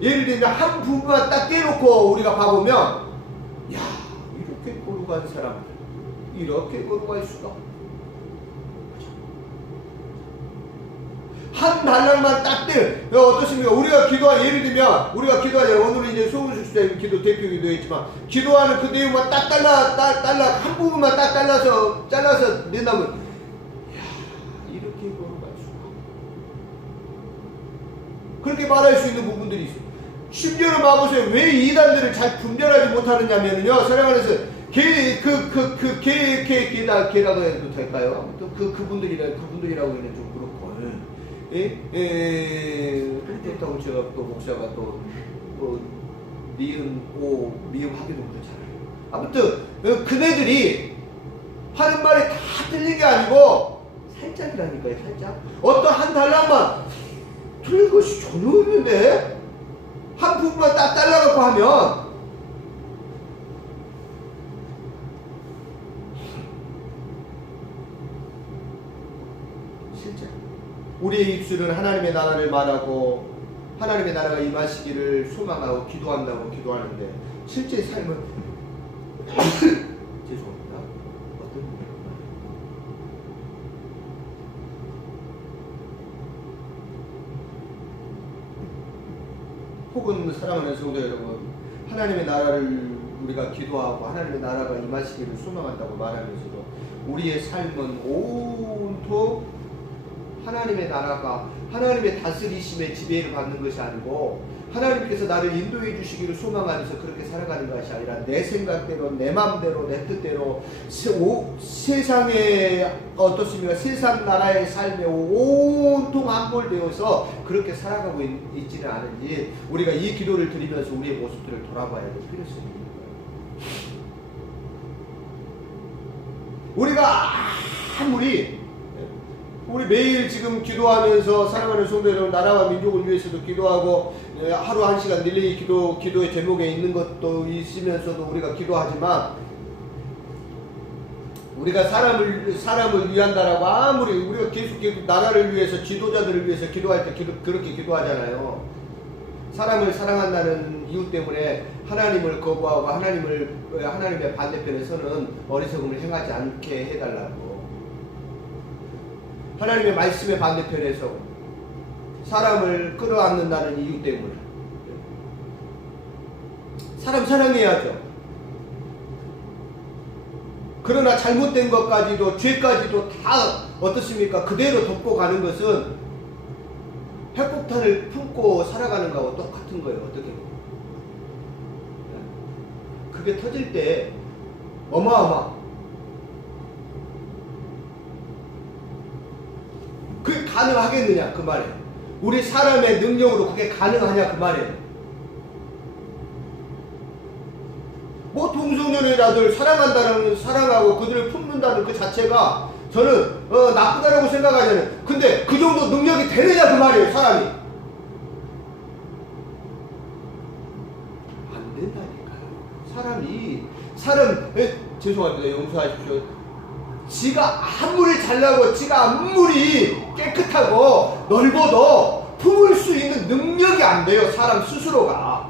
예를 들면 한 부분만 딱 떼놓고 우리가 봐보면 야 이렇게 거룩한 사람들 이렇게 거룩할 수가 한 달랑만 딱 떼. 어떻습니까? 우리가 기도한 예를 들면 우리가 기도하잖아요. 오늘은 이제 소은숙 수장님 기도 대표 기도했지만 기도하는 그 내용만 딱 잘라 한 부분만 딱 잘라서 낸다면 야 이렇게 거룩할 수가 그렇게 말할 수 있는 부분들이 있어요. 심지어는 봐보세요. 왜 이단들을 잘 분별하지 못하느냐면요. 사랑하는 개라고 해도 될까요? 또 그분들이라고 하면 좀 그렇고. 그렇다고 제가 또 목사가 또 미음 하기도 그렇잖아요. 아무튼 그네들이 하는 말이 다 틀린 게 아니고 살짝이라니까요. 살짝 어떤 한 달랑만 틀린 것이 전혀 없는데 한 부분만 딱 잘라갖고 하면 실제 우리의 입술은 하나님의 나라를 말하고 하나님의 나라가 임하시기를 소망하고 기도한다고 기도하는데 실제 삶은 죄송합니다. 어떤 혹은 사랑하는 성도 여러분 하나님의 나라를 우리가 기도하고 하나님의 나라가 임하시기를 소망한다고 말하면서도 우리의 삶은 온통 하나님의 나라가 하나님의 다스리심의 지배를 받는 것이 아니고 하나님께서 나를 인도해 주시기를 소망하면서 그렇게 살아가는 것이 아니라 내 생각대로 내 마음대로 내 뜻대로 세상의 어떻습니까? 세상 나라의 삶에 온통 함몰되어서 그렇게 살아가고 있지는 않은지 우리가 이 기도를 드리면서 우리의 모습들을 돌아봐야 될 필요성이 있는 거예요. 우리가 아무리 우리 매일 지금 기도하면서 사랑하는 성도 여러분 나라와 민족을 위해서도 기도하고 하루 1시간 릴레이 기도의 제목에 있는 것도 있으면서도 우리가 기도하지만 우리가 사람을 위한다라고 아무리 우리가 계속 나라를 위해서 지도자들을 위해서 기도할 때 그렇게 기도하잖아요. 사람을 사랑한다는 이유 때문에 하나님을 거부하고 하나님의 반대편에 서는 어리석음을 행하지 않게 해달라고. 하나님의 말씀의 반대편에서 사람을 끌어안는다는 이유 때문에 사람 사랑해야죠. 그러나 잘못된 것까지도 죄까지도 다 어떻습니까? 그대로 덮고 가는 것은 핵폭탄을 품고 살아가는 거하고 똑같은 거예요. 어떻게 보면. 그게 터질 때 그게 가능하겠느냐 그 말이에요. 우리 사람의 능력으로 그게 가능하냐 그 말이에요. 뭐 동성연애자들 사랑하고 그들을 품는다는 그 자체가 저는 나쁘다라고 생각하잖아요. 근데 그 정도 능력이 되느냐 그 말이에요. 사람이 안 된다니까요. 죄송합니다. 용서하십시오. 지가 아무리 잘나고 지가 아무리 깨끗하고 넓어도 품을 수 있는 능력이 안 돼요. 사람 스스로가.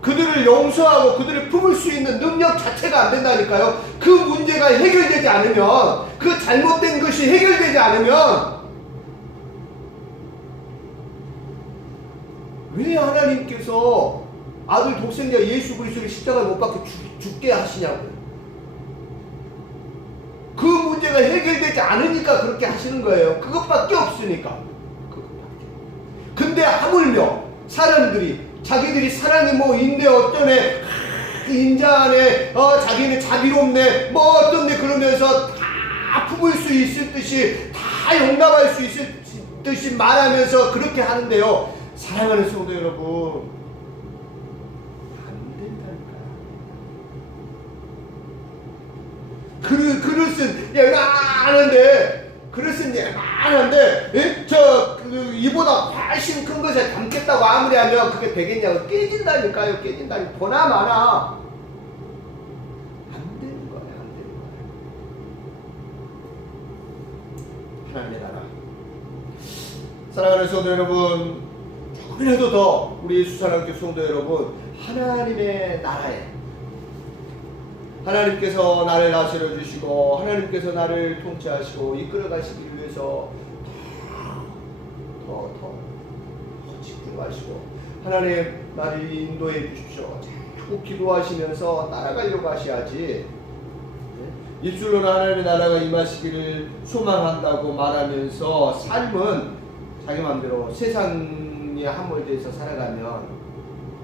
그들을 용서하고 그들을 품을 수 있는 능력 자체가 안 된다니까요. 그 문제가 해결되지 않으면, 그 잘못된 것이 해결되지 않으면 왜 하나님께서 아들 독생자 예수 그리스도를 십자가에 못 박혀 죽게 하시냐고요. 그 문제가 해결되지 않으니까 그렇게 하시는 거예요. 그것밖에 없으니까. 근데 하물며 사람들이 자기들이 사랑이 뭐 있네 어쩌네 인자하네 자기는 자비롭네 뭐 어떤데 그러면서 다 품을 수 있을 듯이 다 용납할 수 있을 듯이 말하면서 그렇게 하는데요. 사랑하는 성도 여러분, 안 된다니까요. 그릇은 예만한데 이보다 훨씬 큰 것을 담겠다고 아무리 하면 그게 되겠냐고. 깨진다니까요. 보나 마나 안 되는 거예요. 하나님의 나라. 사랑하는 성도 여러분, 조금이라도 더 우리 수사랑교회 성도 여러분, 하나님의 나라에 하나님께서 나를 다스려 주시고 하나님께서 나를 통치하시고 이끌어 가시기 위해서 더 집중하시고 하나님 나를 인도해 주십시오. 자꾸 기도하시면서 따라가려고 하셔야지. 입술로는 하나님의 나라가 임하시기를 소망한다고 말하면서 삶은 자기 마음대로 세상에 함몰돼서 살아가면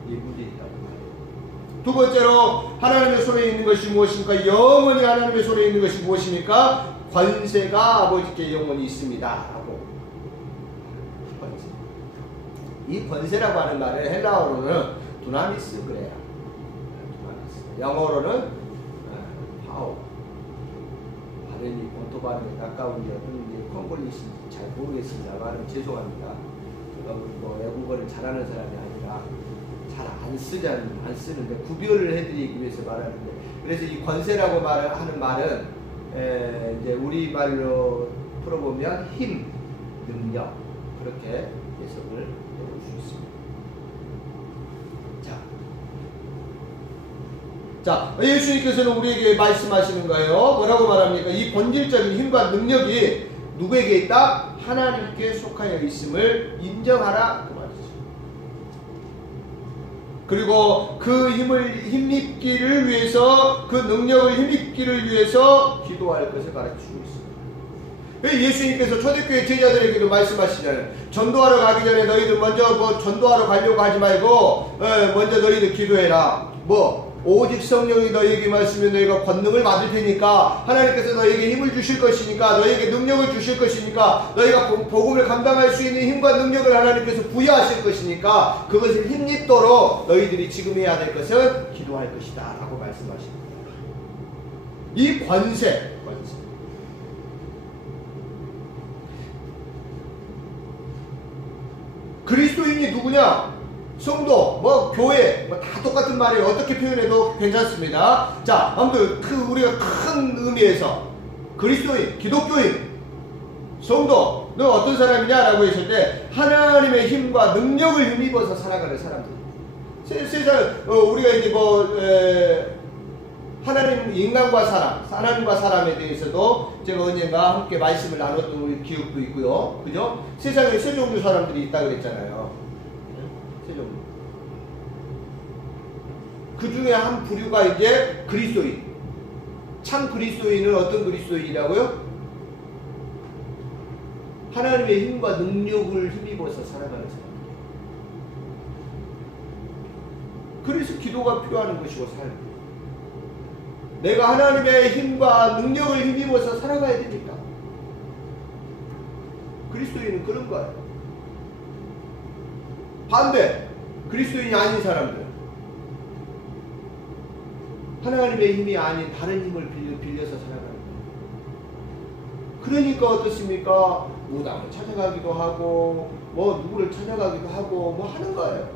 이 문제 있다고 말해요. 두 번째로 하나님의 손에 있는 것이 무엇입니까? 영원히 하나님의 손에 있는 것이 무엇입니까? 권세가 아버지께 영원히 있습니다 라고. 권세. 이 권세라고 하는 말을 헬라어로는 두나미스 그래요. 두나미스. 영어로는 파워. 발음이 본토 발음에 가까운지 어떤지 콩글리시인지 잘 모르겠습니다. 말은 죄송합니다. 제가 뭐 외국어를 잘하는 사람이 아니라 잘 안 쓰는데 구별을 해드리기 위해서 말하는데, 그래서 이 권세라고 하는 말은 이제 우리 말로 풀어보면 힘, 능력, 그렇게 해석을 해볼 수 있습니다. 자, 예수님께서는 우리에게 말씀하시는 거예요. 뭐라고 말합니까? 이 본질적인 힘과 능력이 누구에게 있다? 하나님께 속하여 있음을 인정하라 그 말이죠. 그리고 그 힘입기를 위해서, 그 능력을 힘입기를 위해서 기도할 것을 가르치고 있습니다. 예수님께서 초대교회 제자들에게도 말씀하시잖아요. 전도하러 가기 전에 너희들 먼저 전도하러 가려고 하지 말고 먼저 너희들 기도해라. 오직 성령이 너희에게 임하시면 너희가 권능을 받을 테니까, 하나님께서 너희에게 힘을 주실 것이니까, 너희에게 능력을 주실 것이니까, 너희가 복음을 감당할 수 있는 힘과 능력을 하나님께서 부여하실 것이니까 그것을 힘입도록 너희들이 지금 해야 될 것은 기도할 것이다 라고 말씀하십니다. 이 권세. 그리스도인이 누구냐? 성도, 교회, 다 똑같은 말이에요. 어떻게 표현해도 괜찮습니다. 자, 아무튼 우리가 큰 의미에서 그리스도인, 기독교인, 성도, 너 어떤 사람이냐라고 했을 때 하나님의 힘과 능력을 힘입어서 살아가는 사람들. 세상 우리가 이제 하나님, 인간과 사람, 하나님과 사람에 대해서도 제가 언젠가 함께 말씀을 나눴던 우리 기억도 있고요. 그죠? 세상에 세 종류 사람들이 있다 그랬잖아요. 세 종류. 그 중에 한 부류가 이제 그리스도인. 참 그리스도인은 어떤 그리스도인이라고요? 하나님의 힘과 능력을 힘입어서 살아가는 사람. 그래서 기도가 필요한 것이고 삶. 내가 하나님의 힘과 능력을 힘입어서 살아가야 됩니다. 그리스도인은 그런 거예요. 반대, 그리스도인이 아닌 사람들. 하나님의 힘이 아닌 다른 힘을 빌려서 살아가는 거예요. 그러니까 어떻습니까? 무당을 찾아가기도 하고, 뭐 누구를 찾아가기도 하고, 뭐 하는 거예요.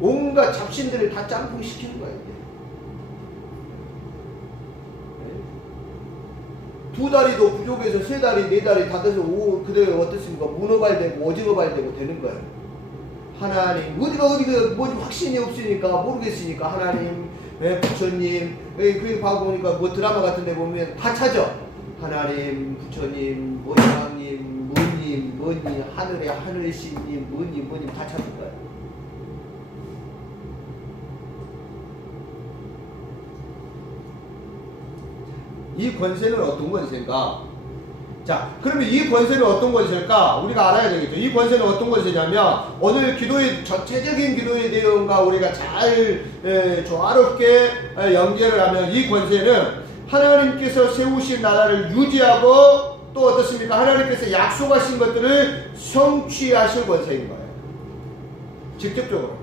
온갖 잡신들을 다 짬뽕시키는 거예요. 두 다리도 부족해서 세 다리, 네 다리 다 돼서 그대로 어떻습니까? 문어발 되고 오징어발 되고 되는 거예요. 하나님, 어디가 뭐지 확신이 없으니까 모르겠으니까 하나님, 부처님, 그 봐보니까 뭐 드라마 같은 데 보면 다 찾아. 하나님, 부처님, 뭐 양님, 뭐님, 하늘의 하늘신님, 뭐님 다 찾는 거예요. 이 권세는 어떤 권세인가? 자, 그러면 이 권세는 어떤 권세일까? 우리가 알아야 되겠죠. 이 권세는 어떤 권세냐면, 오늘 기도의 전체적인 기도의 내용과 우리가 잘 조화롭게 연결을 하면, 이 권세는 하나님께서 세우신 나라를 유지하고, 또 어떻습니까? 하나님께서 약속하신 것들을 성취하실 권세인 거예요. 직접적으로.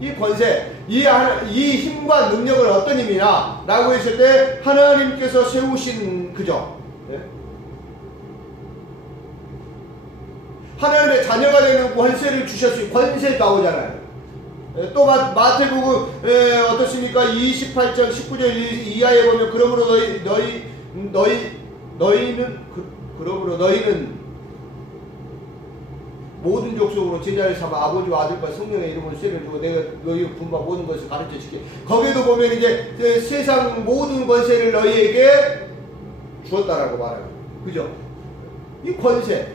이 권세, 이 힘과 능력을 어떤 힘이냐 라고 했을 때 하나님께서 세우신 그죠? 네? 하나님의 자녀가 되는 권세를 주셨으니 권세 나오잖아요. 또 마태복음 어떻습니까? 28장 19절 이하에 보면 그러므로 너희는 모든 족속으로 제자를 삼아 아버지와 아들과 성령의 이름으로 세를 주고 내가 너희 분바 모든 것을 가르쳐 주게. 거기에도 보면 이제 세상 모든 권세를 너희에게 주었다라고 말해요. 그죠? 이 권세,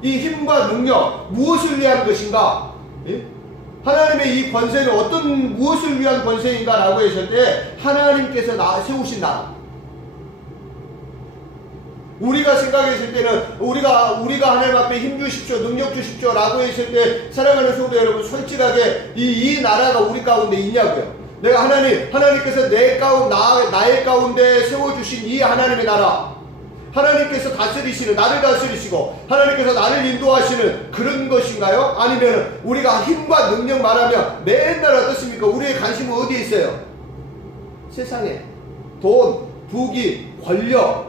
이 힘과 능력 무엇을 위한 것인가? 예? 하나님의 이 권세는 무엇을 위한 권세인가 라고 했을 때 하나님께서 세우신 나라. 우리가 생각했을 때는 우리가 하나님 앞에 힘 주십시오, 능력 주십시오 라고 했을 때 사랑하는 성도 여러분, 솔직하게 이 나라가 우리 가운데 있냐고요. 내가 하나님께서 나의 가운데 세워주신 이 하나님의 나라, 하나님께서 나를 다스리시고 하나님께서 나를 인도하시는 그런 것인가요? 아니면 우리가 힘과 능력 말하면 맨날 어떻습니까? 우리의 관심은 어디에 있어요? 세상에 돈, 부귀, 권력.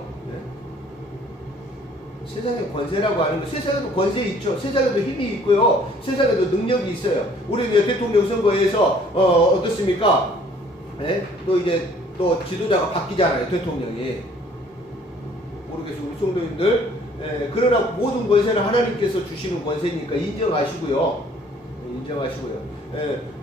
세상에 권세라고 하는 거, 세상에도 권세 있죠. 세상에도 힘이 있고요. 세상에도 능력이 있어요. 우리 이제 대통령 선거에서 어떻습니까? 네? 또 지도자가 바뀌잖아요. 대통령이. 모르겠어요. 우리 성도님들. 그러나 모든 권세는 하나님께서 주시는 권세니까 인정하시고요.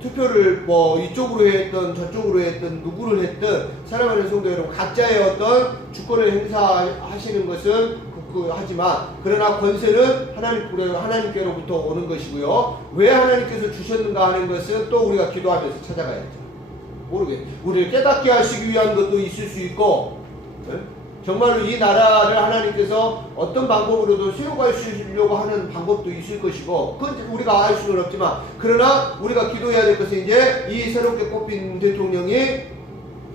투표를 뭐 이쪽으로 했든 저쪽으로 했든 누구를 했든 사랑하는 성도 여러분, 각자의 어떤 주권을 행사하시는 것은 하지만 그러나 권세는 하나님께로부터 오는 것이고요. 왜 하나님께서 주셨는가 하는 것은 또 우리가 기도하면서 찾아가야죠. 우리를 깨닫게 하시기 위한 것도 있을 수 있고, 정말로 이 나라를 하나님께서 어떤 방법으로도 세워가시려고 하는 방법도 있을 것이고, 그건 우리가 알 수는 없지만, 그러나 우리가 기도해야 될 것은 이제 이 새롭게 뽑힌 대통령이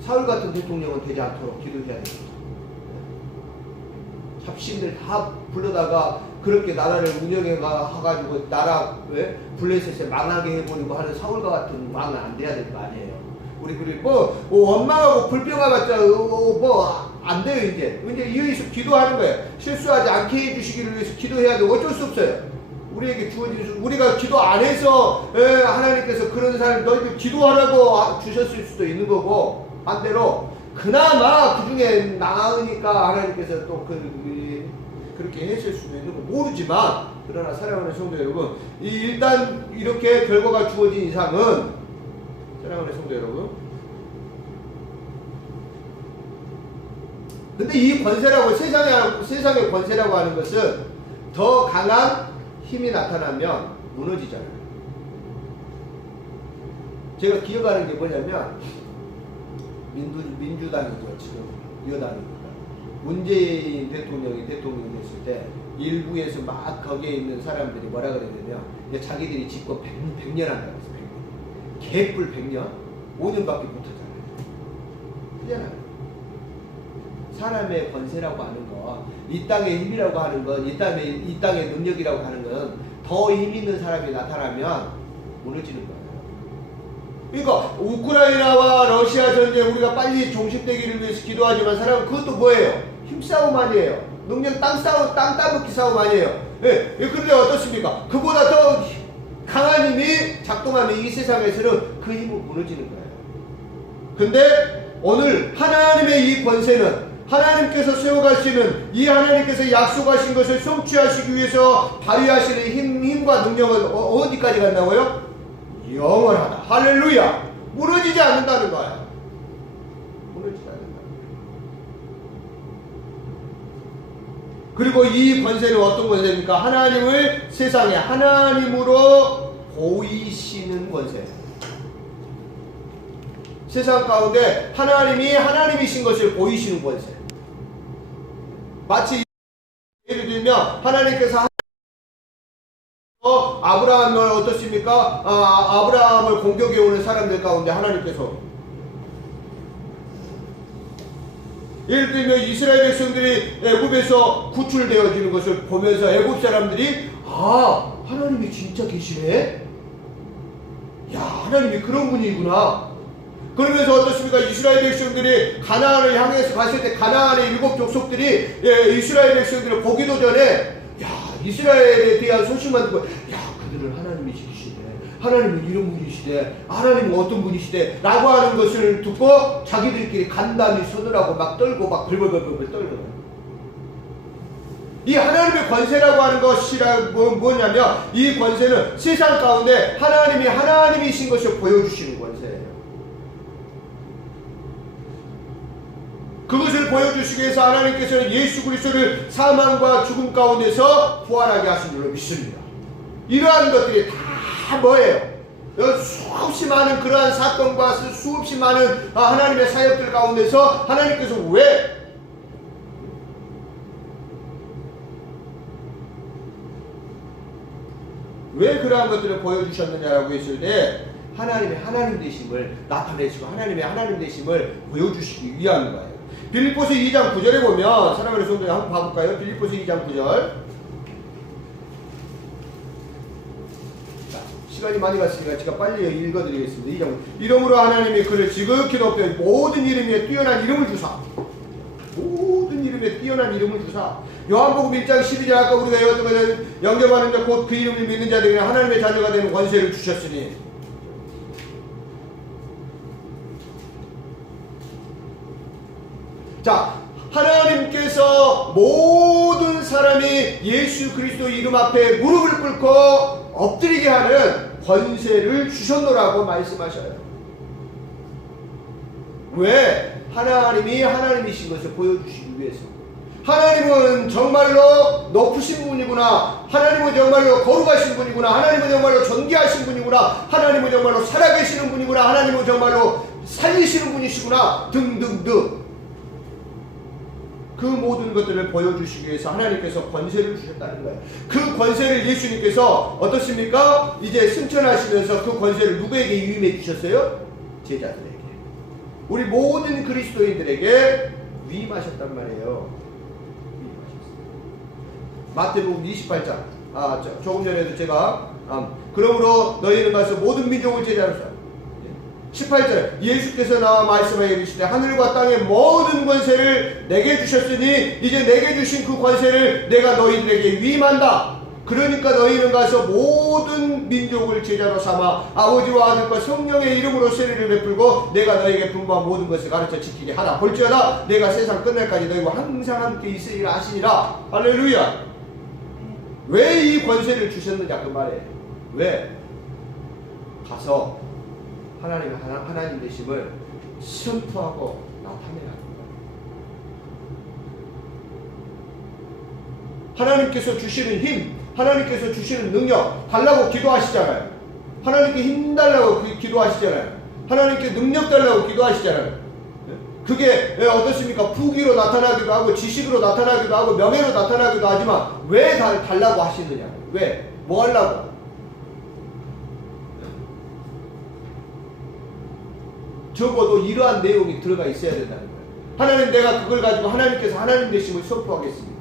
사울 같은 대통령은 되지 않도록 기도해야 됩니다. 잡신들 다 불러다가 그렇게 나라를 운영해가지고 나라 블레셋에 망하게 해버리고 하는 사울과 같은 왕은 안 돼야 될 거 아니에요. 우리 원망하고 불평하봤자 안 돼요. 이제 여기서 기도하는 거예요. 실수하지 않게 해주시기를 위해서 기도해야 되고 어쩔 수 없어요. 우리에게 주어진 우리가 기도 안 해서 하나님께서 그런 사람 너희들 기도하라고 주셨을 수도 있는 거고, 반대로 그나마 그 중에 나으니까 하나님께서 또 그렇게 했을 수도 있는 거 모르지만, 그러나 사랑하는 성도 여러분, 일단 이렇게 결과가 주어진 이상은 사랑하는 성도 여러분, 근데 이 권세라고 세상의 권세라고 하는 것은 더 강한 힘이 나타나면 무너지잖아요. 제가 기억하는 게 뭐냐면 민주당이죠. 지금 여당입니다. 문재인 대통령이 됐을 때 일부에서 막 거기에 있는 사람들이 뭐라 그랬냐면 자기들이 집권 100년 한다고 했어요. 100년. 개뿔 100년? 5년밖에 못하잖아요. 그잖아요. 사람의 권세라고 하는 거, 이 땅의 힘이라고 하는 건, 이 땅의 능력이라고 하는 건 더 힘 있는 사람이 나타나면 무너지는 거예요. 그러니까 우크라이나와 러시아 전쟁 우리가 빨리 종식되기를 위해서 기도하지만 사람은 그것도 뭐예요? 힘싸움 아니에요. 능력 땅 따먹기 싸움 아니에요. 예, 그런데 어떻습니까? 그보다 더 강한 힘이 작동하면 이 세상에서는 그 힘은 무너지는 거예요. 근데 오늘 하나님의 이 권세는 하나님께서 세워가시는 이 하나님께서 약속하신 것을 성취하시기 위해서 발휘하시는 힘과 능력은 어디까지 간다고요? 영원하다. 할렐루야. 무너지지 않는다는 거야. 무너지지 않는다. 그리고 이 권세는 어떤 권세입니까? 하나님을 세상에 하나님으로 보이시는 권세. 세상 가운데 하나님이 하나님이신 것을 보이시는 권세. 마치 예를 들면 하나님께서 아브라함을 어떻습니까? 아브라함을 공격해 오는 사람들 가운데 하나님께서 예를 들면 이스라엘 백성들이 애굽에서 구출되어지는 것을 보면서 애굽 사람들이 하나님이 진짜 계시네? 야, 하나님이 그런 분이구나. 그러면서 어떻습니까? 이스라엘 백성들이 가나안을 향해서 갔을 때 가나안의 7 족속들이 이스라엘 백성들을 보기도 전에 이스라엘에 대한 소식만 듣고 그들은 하나님이 지키시대, 하나님은 이런 분이시대, 하나님은 어떤 분이시대 라고 하는 것을 듣고 자기들끼리 간담이 서더라고 막 떨고 막 벌벌벌벌 떨더라고요. 이 하나님의 권세라고 하는 것이 뭐냐면 이 권세는 세상 가운데 하나님이 하나님이신 것을 보여주시는 권세예요. 그것을 보여주시기 위해서 하나님께서는 예수 그리스도를 사망과 죽음 가운데서 부활하게 하신 줄로 믿습니다. 이러한 것들이 다 뭐예요? 수없이 많은 그러한 사건과 수없이 많은 하나님의 사역들 가운데서 하나님께서 왜 그러한 것들을 보여주셨느냐라고 했을 때 하나님의 하나님 되심을 나타내시고 하나님의 하나님 되심을 보여주시기 위한 거예요. 빌립보서 2장 9절에 보면 사랑하는 성도님 한번 봐볼까요? 빌립보서 2장 9절. 자, 시간이 많이 갔으니까 제가 빨리 읽어드리겠습니다. 2장. 이러므로 하나님이 그를 지극히 높여 모든 이름에 뛰어난 이름을 주사. 모든 이름에 뛰어난 이름을 주사. 요한복음 1장 12절 아까 우리가 영접하는데 곧 그 이름을 믿는 자들에게 하나님의 자녀가 되는 권세를 주셨으니. 자, 하나님께서 모든 사람이 예수 그리스도 이름 앞에 무릎을 꿇고 엎드리게 하는 권세를 주셨노라고 말씀하셔요. 왜? 하나님이 하나님이신 것을 보여주시기 위해서. 하나님은 정말로 높으신 분이구나. 하나님은 정말로 거룩하신 분이구나. 하나님은 정말로 존귀하신 분이구나. 하나님은 정말로 살아계시는 분이구나. 하나님은 정말로 살리시는 분이시구나. 등등등. 그 모든 것들을 보여주시기 위해서 하나님께서 권세를 주셨다는 거예요. 그 권세를 예수님께서 어떻습니까? 이제 승천하시면서 그 권세를 누구에게 위임해 주셨어요? 제자들에게. 우리 모든 그리스도인들에게 위임하셨단 말이에요. 위임하셨어요. 마태복음 28장. 조금 전에도 제가 그러므로 너희는 가서 모든 민족을 제자로 삼아. 18절 예수께서 나와 말씀하여 이르시되 하늘과 땅의 모든 권세를 내게 주셨으니 이제 내게 주신 그 권세를 내가 너희들에게 위임한다. 그러니까 너희는 가서 모든 민족을 제자로 삼아 아버지와 아들과 성령의 이름으로 세례를 베풀고 내가 너희에게 분부한 모든 것을 가르쳐 지키게 하라. 볼지어다 내가 세상 끝날까지 너희와 항상 함께 있으리라 하시니라. 할렐루야. 왜 이 권세를 주셨느냐 그 말이에요. 왜? 가서 하나님의 하나님 되심을 선포하고 나타내야 합니다. 하나님께서 주시는 힘, 하나님께서 주시는 능력 달라고 기도하시잖아요. 하나님께 힘 달라고 기도하시잖아요. 하나님께 능력 달라고 기도하시잖아요. 그게 어떻습니까? 부귀로 나타나기도 하고 지식으로 나타나기도 하고 명예로 나타나기도 하지만 왜 달라고 하시느냐? 왜? 뭐 하려고? 적어도 이러한 내용이 들어가 있어야 된다는 거예요. 하나님, 내가 그걸 가지고 하나님께서 하나님 되심을 선포하겠습니다.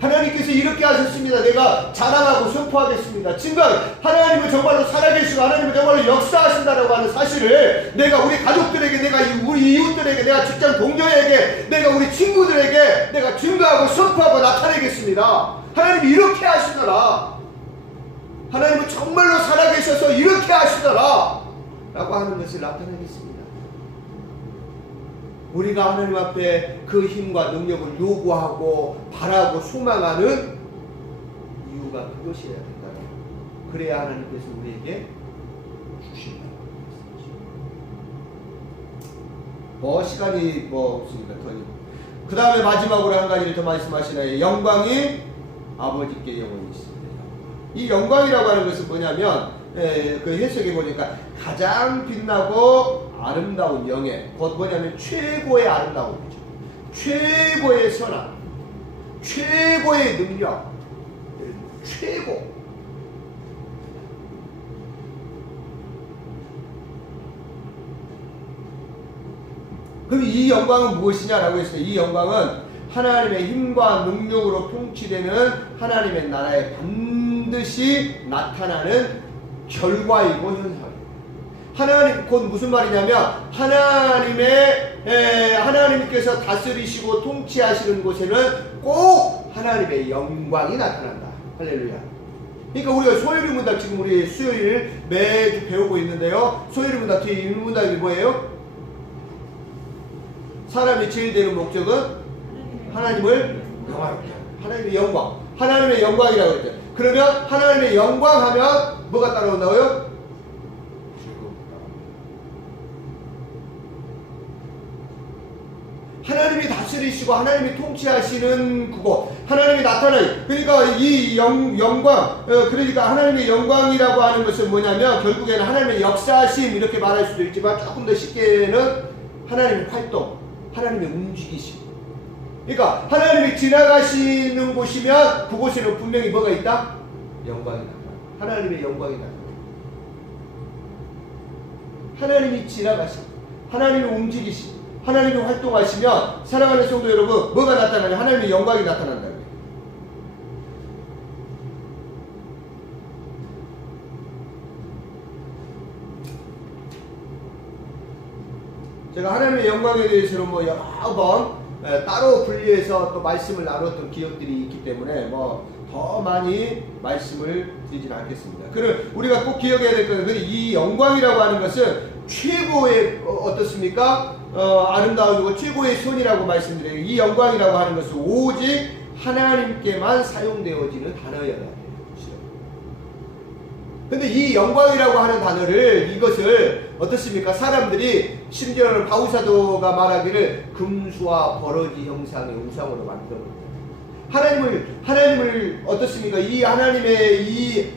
하나님께서 이렇게 하셨습니다. 내가 자랑하고 선포하겠습니다. 증거, 하나님은 정말로 살아계시고 하나님은 정말로 역사하신다라고 하는 사실을 내가 우리 가족들에게, 내가 우리 이웃들에게, 내가 직장 동료에게, 내가 우리 친구들에게 내가 증거하고 선포하고 나타내겠습니다. 하나님이 이렇게 하시더라. 하나님은 정말로 살아계셔서 이렇게 하시더라 라고 하는 것을 나타내겠습니다. 우리가 하나님 앞에 그 힘과 능력을 요구하고 바라고 소망하는 이유가 그것이어야 된다. 그래야 하나님께서 우리에게 주신다. 시간이 없습니다. 그 다음에 마지막으로 한 가지를 더 말씀하시나요? 영광이 아버지께 영원히 있습니다. 이 영광이라고 하는 것은 뭐냐면, 그 해석해 보니까 가장 빛나고 아름다운 영예, 곧 뭐냐면 최고의 아름다움이죠. 최고의 선함, 최고의 능력, 최고. 그럼 이 영광은 무엇이냐라고 했어요. 이 영광은 하나님의 힘과 능력으로 통치되는 하나님의 나라에 반드시 나타나는 결과이고 현상이에요. 하나님, 곧 무슨 말이냐면 하나님께서 다스리시고 통치하시는 곳에는 꼭 하나님의 영광이 나타난다. 할렐루야. 그러니까 우리가 소요리 문답, 지금 우리 수요일 매주 배우고 있는데요. 소요리 문답 뒤에 이 문답이 뭐예요? 사람이 제일 되는 목적은 하나님을 영화롭게 하는, 하나님의 영광, 하나님의 영광이라고 그랬죠. 그러면 하나님의 영광 하면 뭐가 따라온다고요? 하나님이 다스리시고 하나님이 통치하시는 그곳, 하나님이 나타나요. 그러니까 이 영광, 그러니까 하나님의 영광이라고 하는 것은 뭐냐면 결국에는 하나님의 역사심 이렇게 말할 수도 있지만 조금 더 쉽게는 하나님의 활동, 하나님의 움직이심. 그러니까 하나님이 지나가시는 곳이면 그곳에는 분명히 뭐가 있다? 영광이 나타나. 하나님의 영광이 나타나. 하나님이 지나가시고 하나님이 움직이시고 하나님이 활동하시면 사랑하는 성도 여러분, 뭐가 나타나냐? 하나님의 영광이 나타난다는 거예요. 제가 하나님의 영광에 대해서는 여러 번 따로 분리해서 또 말씀을 나눴던 기억들이 있기 때문에 더 많이 말씀을 드리진 않겠습니다. 그럼 우리가 꼭 기억해야 될 것은 이 영광이라고 하는 것은 최고의 어떻습니까? 아름다움이고 최고의 손이라고 말씀드려요. 이 영광이라고 하는 것은 오직 하나님께만 사용되어지는 단어여야 돼요. 근데 이 영광이라고 하는 단어를, 이것을 어떻습니까? 사람들이 심지어는 바울사도가 말하기를 금수와 버러지 형상의 우상으로 만들어버립니다. 하나님을 어떻습니까? 이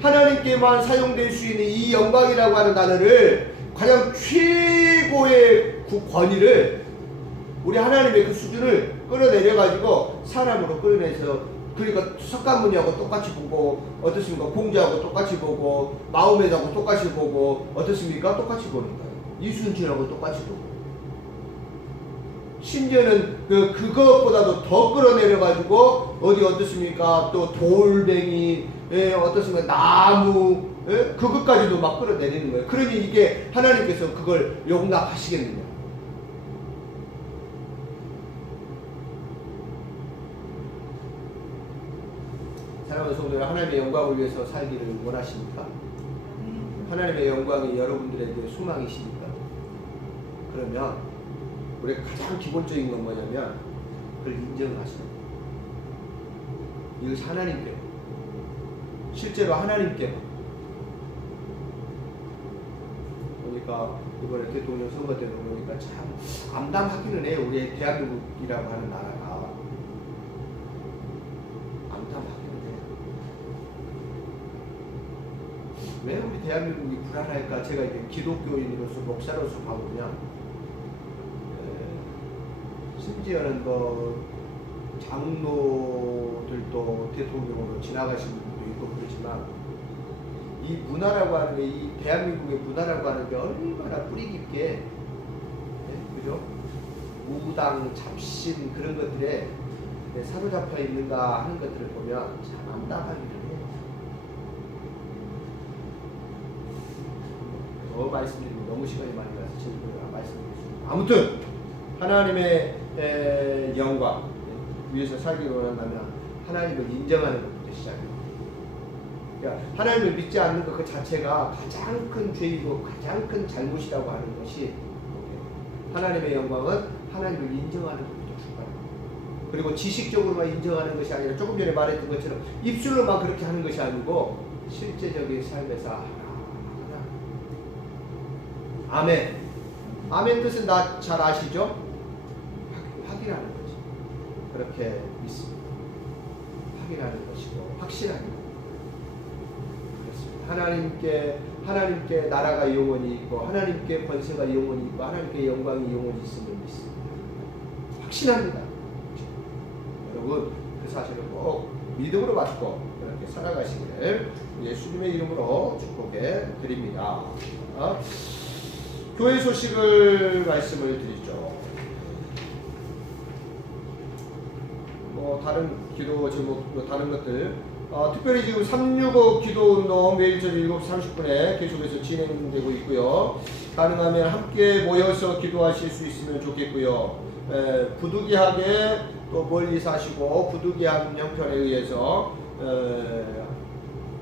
하나님께만 사용될 수 있는 이 영광이라고 하는 단어를 가장 최고의 그 권위를, 우리 하나님의 그 수준을 끌어내려가지고 사람으로 끌어내서, 그러니까 석가모니하고 똑같이 보고, 어떻습니까? 공자하고 똑같이 보고, 마호메트하고 똑같이 보고, 어떻습니까? 똑같이 보는 거예요. 이순신하고 똑같이 보고. 심지어는 그것보다도 더 끌어내려가지고, 어떻습니까? 또 돌멩이, 어떻습니까? 나무, 그것까지도 막 끌어내리는 거예요. 그러니 이게 하나님께서 그걸 용납하시겠느냐? 사랑하는 성도들, 하나님의 영광을 위해서 살기를 원하십니까? 하나님의 영광이 여러분들에게 소망이십니까? 그러면 우리가 가장 기본적인 건 뭐냐면 그걸 인정하시는 거예요. 이것이 하나님께, 실제로 하나님께. 보니까 이번에 대통령 선거 때도 보니까 참 암담하기는 해요. 우리 대한민국이라고 하는 나라가 암담하기는 해요. 왜 우리 대한민국이 불안할까? 제가 이제 기독교인으로서 목사로서 봐보면 심지어는 뭐 장로들도 대통령으로 지나가신 분도 있고 그렇지만 이 문화라고 하는 게, 이 대한민국의 문화라고 하는 게 얼마나 뿌리 깊게, 그죠? 무당, 잡신 그런 것들에 사로잡혀 있는가 하는 것들을 보면 참 암담하기는 해요. 더 말씀드리면 너무 시간이 많이 가서 제가 말씀드리겠습니다. 아무튼 하나님의 영광 위해서 살기를 원한다면 하나님을 인정하는 것부터 시작입니다. 그러니까 하나님을 믿지 않는 것 그 자체가 가장 큰 죄이고 가장 큰 잘못이라고 하는 것이, 하나님의 영광은 하나님을 인정하는 것부터 출발합니다. 그리고 지식적으로만 인정하는 것이 아니라 조금 전에 말했던 것처럼 입술로만 그렇게 하는 것이 아니고 실제적인 삶에서 하나. 아멘. 아멘 뜻은 다 잘 아시죠? 확인하는 거죠. 그렇게 믿습니다. 확인하는 것이고 확신하는 것. 그렇습니다. 하나님께 나라가 영원히 있고 하나님께 권세가 영원히 있고 하나님께 영광이 영원히 있음을 믿습니다. 확신합니다. 여러분 그 사실을 꼭 믿음으로 받고 그렇게 살아가시기를 예수님의 이름으로 축복해 드립니다. 교회 소식을 말씀을 드리죠. 뭐 다른 기도 제목, 다른 것들, 특별히 지금 365 기도운동 매일 저녁 7시 30분에 계속해서 진행되고 있고요. 가능하면 함께 모여서 기도하실 수 있으면 좋겠고요. 부득이하게 또 멀리 사시고 부득이한 형편에 의해서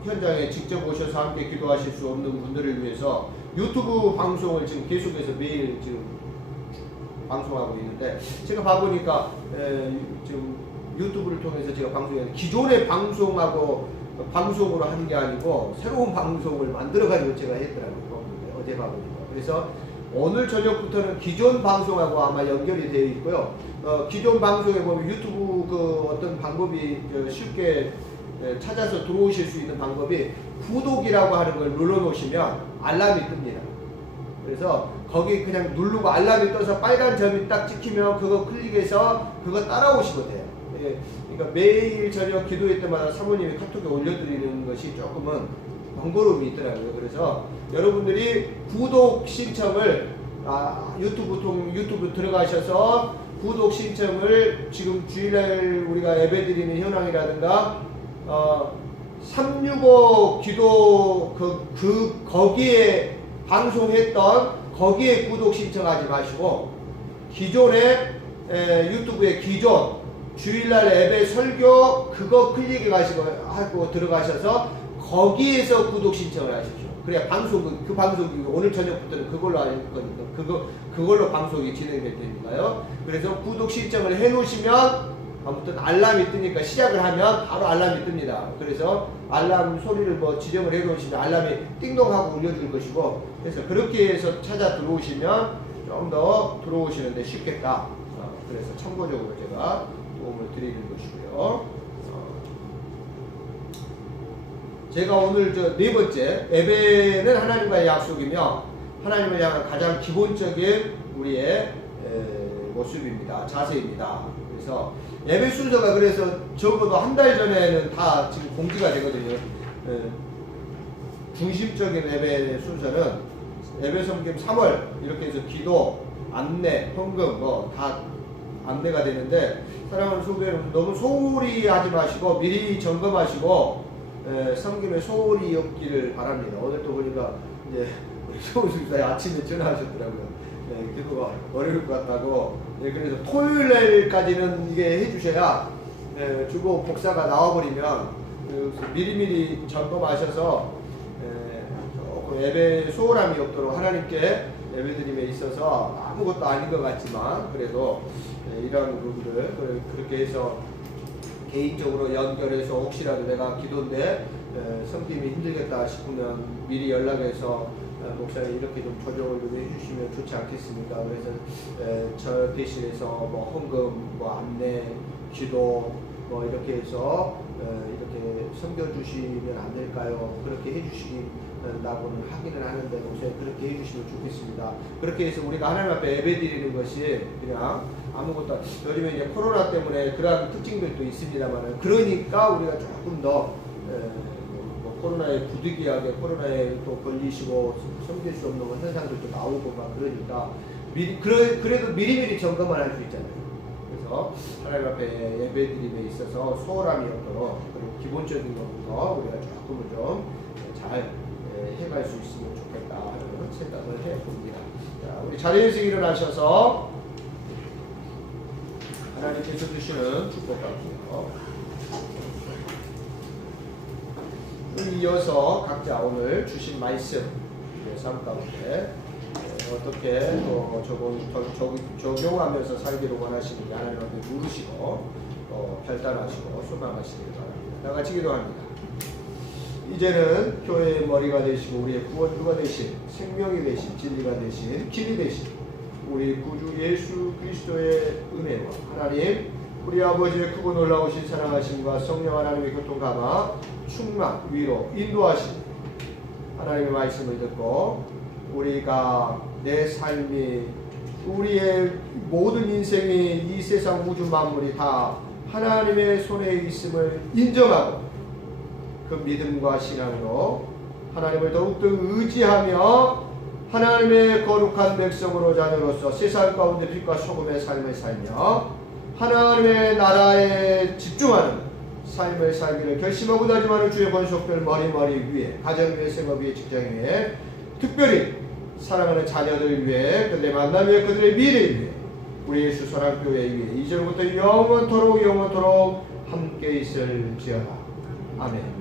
현장에 직접 오셔서 함께 기도하실 수 없는 분들을 위해서 유튜브 방송을 지금 계속해서 매일 지금 방송하고 있는데, 제가 봐보니까 지금 유튜브를 통해서 제가 방송했는데 기존의 방송으로 하는 게 아니고 새로운 방송을 만들어가지고 제가 했더라고요. 어제 봐보니까. 그래서 오늘 저녁부터는 기존 방송하고 아마 연결이 되어 있고요. 기존 방송에 보면 유튜브 그 어떤 방법이 쉽게 찾아서 들어오실 수 있는 방법이 구독이라고 하는 걸 눌러놓으시면 알람이 뜹니다. 그래서 거기 그냥 누르고 알람이 떠서 빨간 점이 딱 찍히면 그거 클릭해서 그거 따라오시면 돼요. 그러니까 매일 저녁 기도회 때마다 사모님이 카톡에 올려드리는 것이 조금은 번거로움이 있더라고요. 그래서 여러분들이 구독 신청을 유튜브 들어가셔서 구독 신청을 지금 주일날 우리가 예배드리는 현황이라든가 365 기도 거기에 방송했던 거기에 구독 신청하지 마시고 기존에 유튜브에 기존 주일날 예배 설교 그거 클릭해 하고 들어가셔서 거기에서 구독 신청을 하십시오. 그래야 그 방송이 오늘 저녁부터는 그걸로 할 거니까 그걸로 방송이 진행될 테니까요. 그래서 구독 신청을 해 놓으시면 아무튼 알람이 뜨니까 시작을 하면 바로 알람이 뜹니다. 그래서 알람 소리를 뭐 지정을 해 놓으시면 알람이 띵동하고 울려줄 것이고, 그래서 그렇게 해서 찾아 들어오시면 좀 더 들어오시는데 쉽겠다. 그래서 참고적으로 제가 도움을 드리는 것이고요. 제가 오늘 네 번째 예배는 하나님과의 약속이며 하나님을 향한 가장 기본적인 우리의 모습입니다. 자세입니다. 그래서 예배 순서가 그래서 적어도 한 달 전에는 다 지금 공지가 되거든요. 중심적인 예배 순서는 예배 섬김 3월 이렇게 해서 기도, 안내, 헌금 뭐 다 안내가 되는데, 사랑하는 성도 여러분 너무 소홀히 하지 마시고 미리 점검하시고 섬김에 소홀히 없기를 바랍니다. 오늘 또 보니까 이제 우리 소울수사에 아침에 전화하셨더라고요. 기도가 어려울 것 같다고. 그래서 토요일날까지는 이게 해주셔야 주보 복사가 나와버리면 미리미리 점검하셔서 조금 예배 소홀함이 없도록 하나님께 예배드림에 있어서 아무것도 아닌 것 같지만 그래도 이러한 부분들 그렇게 해서 개인적으로 연결해서 혹시라도 내가 기도인데 섬김이 힘들겠다 싶으면 미리 연락해서 목사님 이렇게 좀 조정을 좀 해주시면 좋지 않겠습니까? 그래서 저 대신해서 뭐 헌금, 뭐 안내, 기도 뭐 이렇게 해서 이렇게 섬겨주시면 안 될까요? 그렇게 해주시긴다고는 하기는 하는데 우선 그렇게 해주시면 좋겠습니다. 그렇게 해서 우리가 하나님 앞에 예배드리는 것이 그냥 아무것도 요즘에 이제 코로나 때문에 그러한 특징들도 있습니다만 그러니까 우리가 조금 더 뭐 코로나에 부득이하게 코로나에 또 걸리시고 섬길 수 없는 현상들도 나오고 막 그러니까 그래도 미리미리 점검을 할 수 있잖아요. 그래서 하나님 앞에 예배드림에 있어서 소홀함이 없도록 그리고 기본적인 것부터 우리가 조금은 좀 잘 해갈 수 있으면 좋겠다 하는 생각을 해봅니다. 자, 우리 자리에서 일어나셔서 하나님께서 주시는 축복 받고요. 이어서 각자 오늘 주신 말씀 삶 가운데 어떻게 또 적용하면서 살기를 원하시는지 하나님 앞에 물으시고 결단하시고 소망하시길 바랍니다. 다 같이 기도합니다. 이제는 교회의 머리가 되시고 우리의 구원주가 되신 생명이 되신 진리가 되신 길이 되신 우리 구주 예수 그리스도의 은혜와 하나님 우리 아버지의 크고 놀라우신 사랑하심과 성령 하나님의 교통감화 충만 위로 인도하심 하나님의 말씀을 듣고 우리가 내 삶이 우리의 모든 인생이 이 세상 우주 만물이 다 하나님의 손에 있음을 인정하고 그 믿음과 신앙으로 하나님을 더욱더 의지하며 하나님의 거룩한 백성으로 자녀로서 세상 가운데 빛과 소금의 삶을 살며 하나님의 나라에 집중하는 삶을 살기를 결심하고 다짐하는 주의 권속들 머리 위에 가정 위에 생업 위에 직장 위에 특별히 사랑하는 자녀들 위해 그들의 만남 위해 그들의 미래 위해 우리 예수 사랑교회 위해 이제부터 영원토록 함께 있을지어다. 아멘.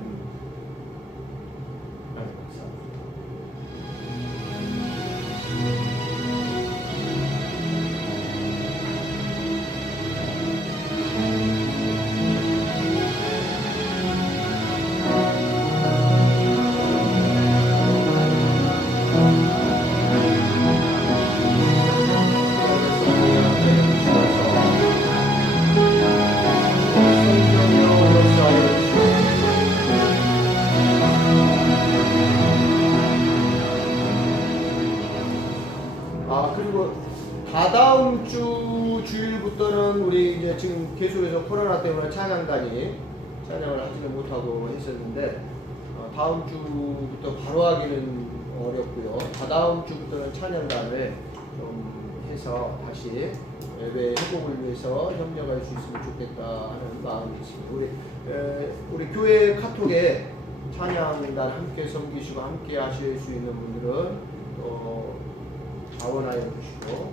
다다음 주 주일부터는 우리 이제 지금 계속해서 코로나 때문에 찬양단이 찬양을 하지는 못하고 했었는데 다음 주부터 바로 하기는 어렵고요. 다다음 주부터는 찬양단을 좀 해서 다시 예배 회복을 위해서 협력할 수 있으면 좋겠다 하는 마음이 있습니다. 우리 교회 카톡에 찬양단 함께 섬기시고 함께 하실 수 있는 분들은 또 자원하여 주시고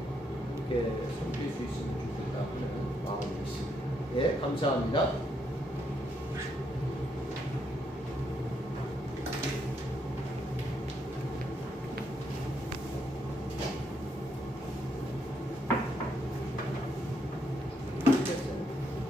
함께 섬길 수 있으면 좋겠다 하는 마음이 있습니다. 예, 감사합니다.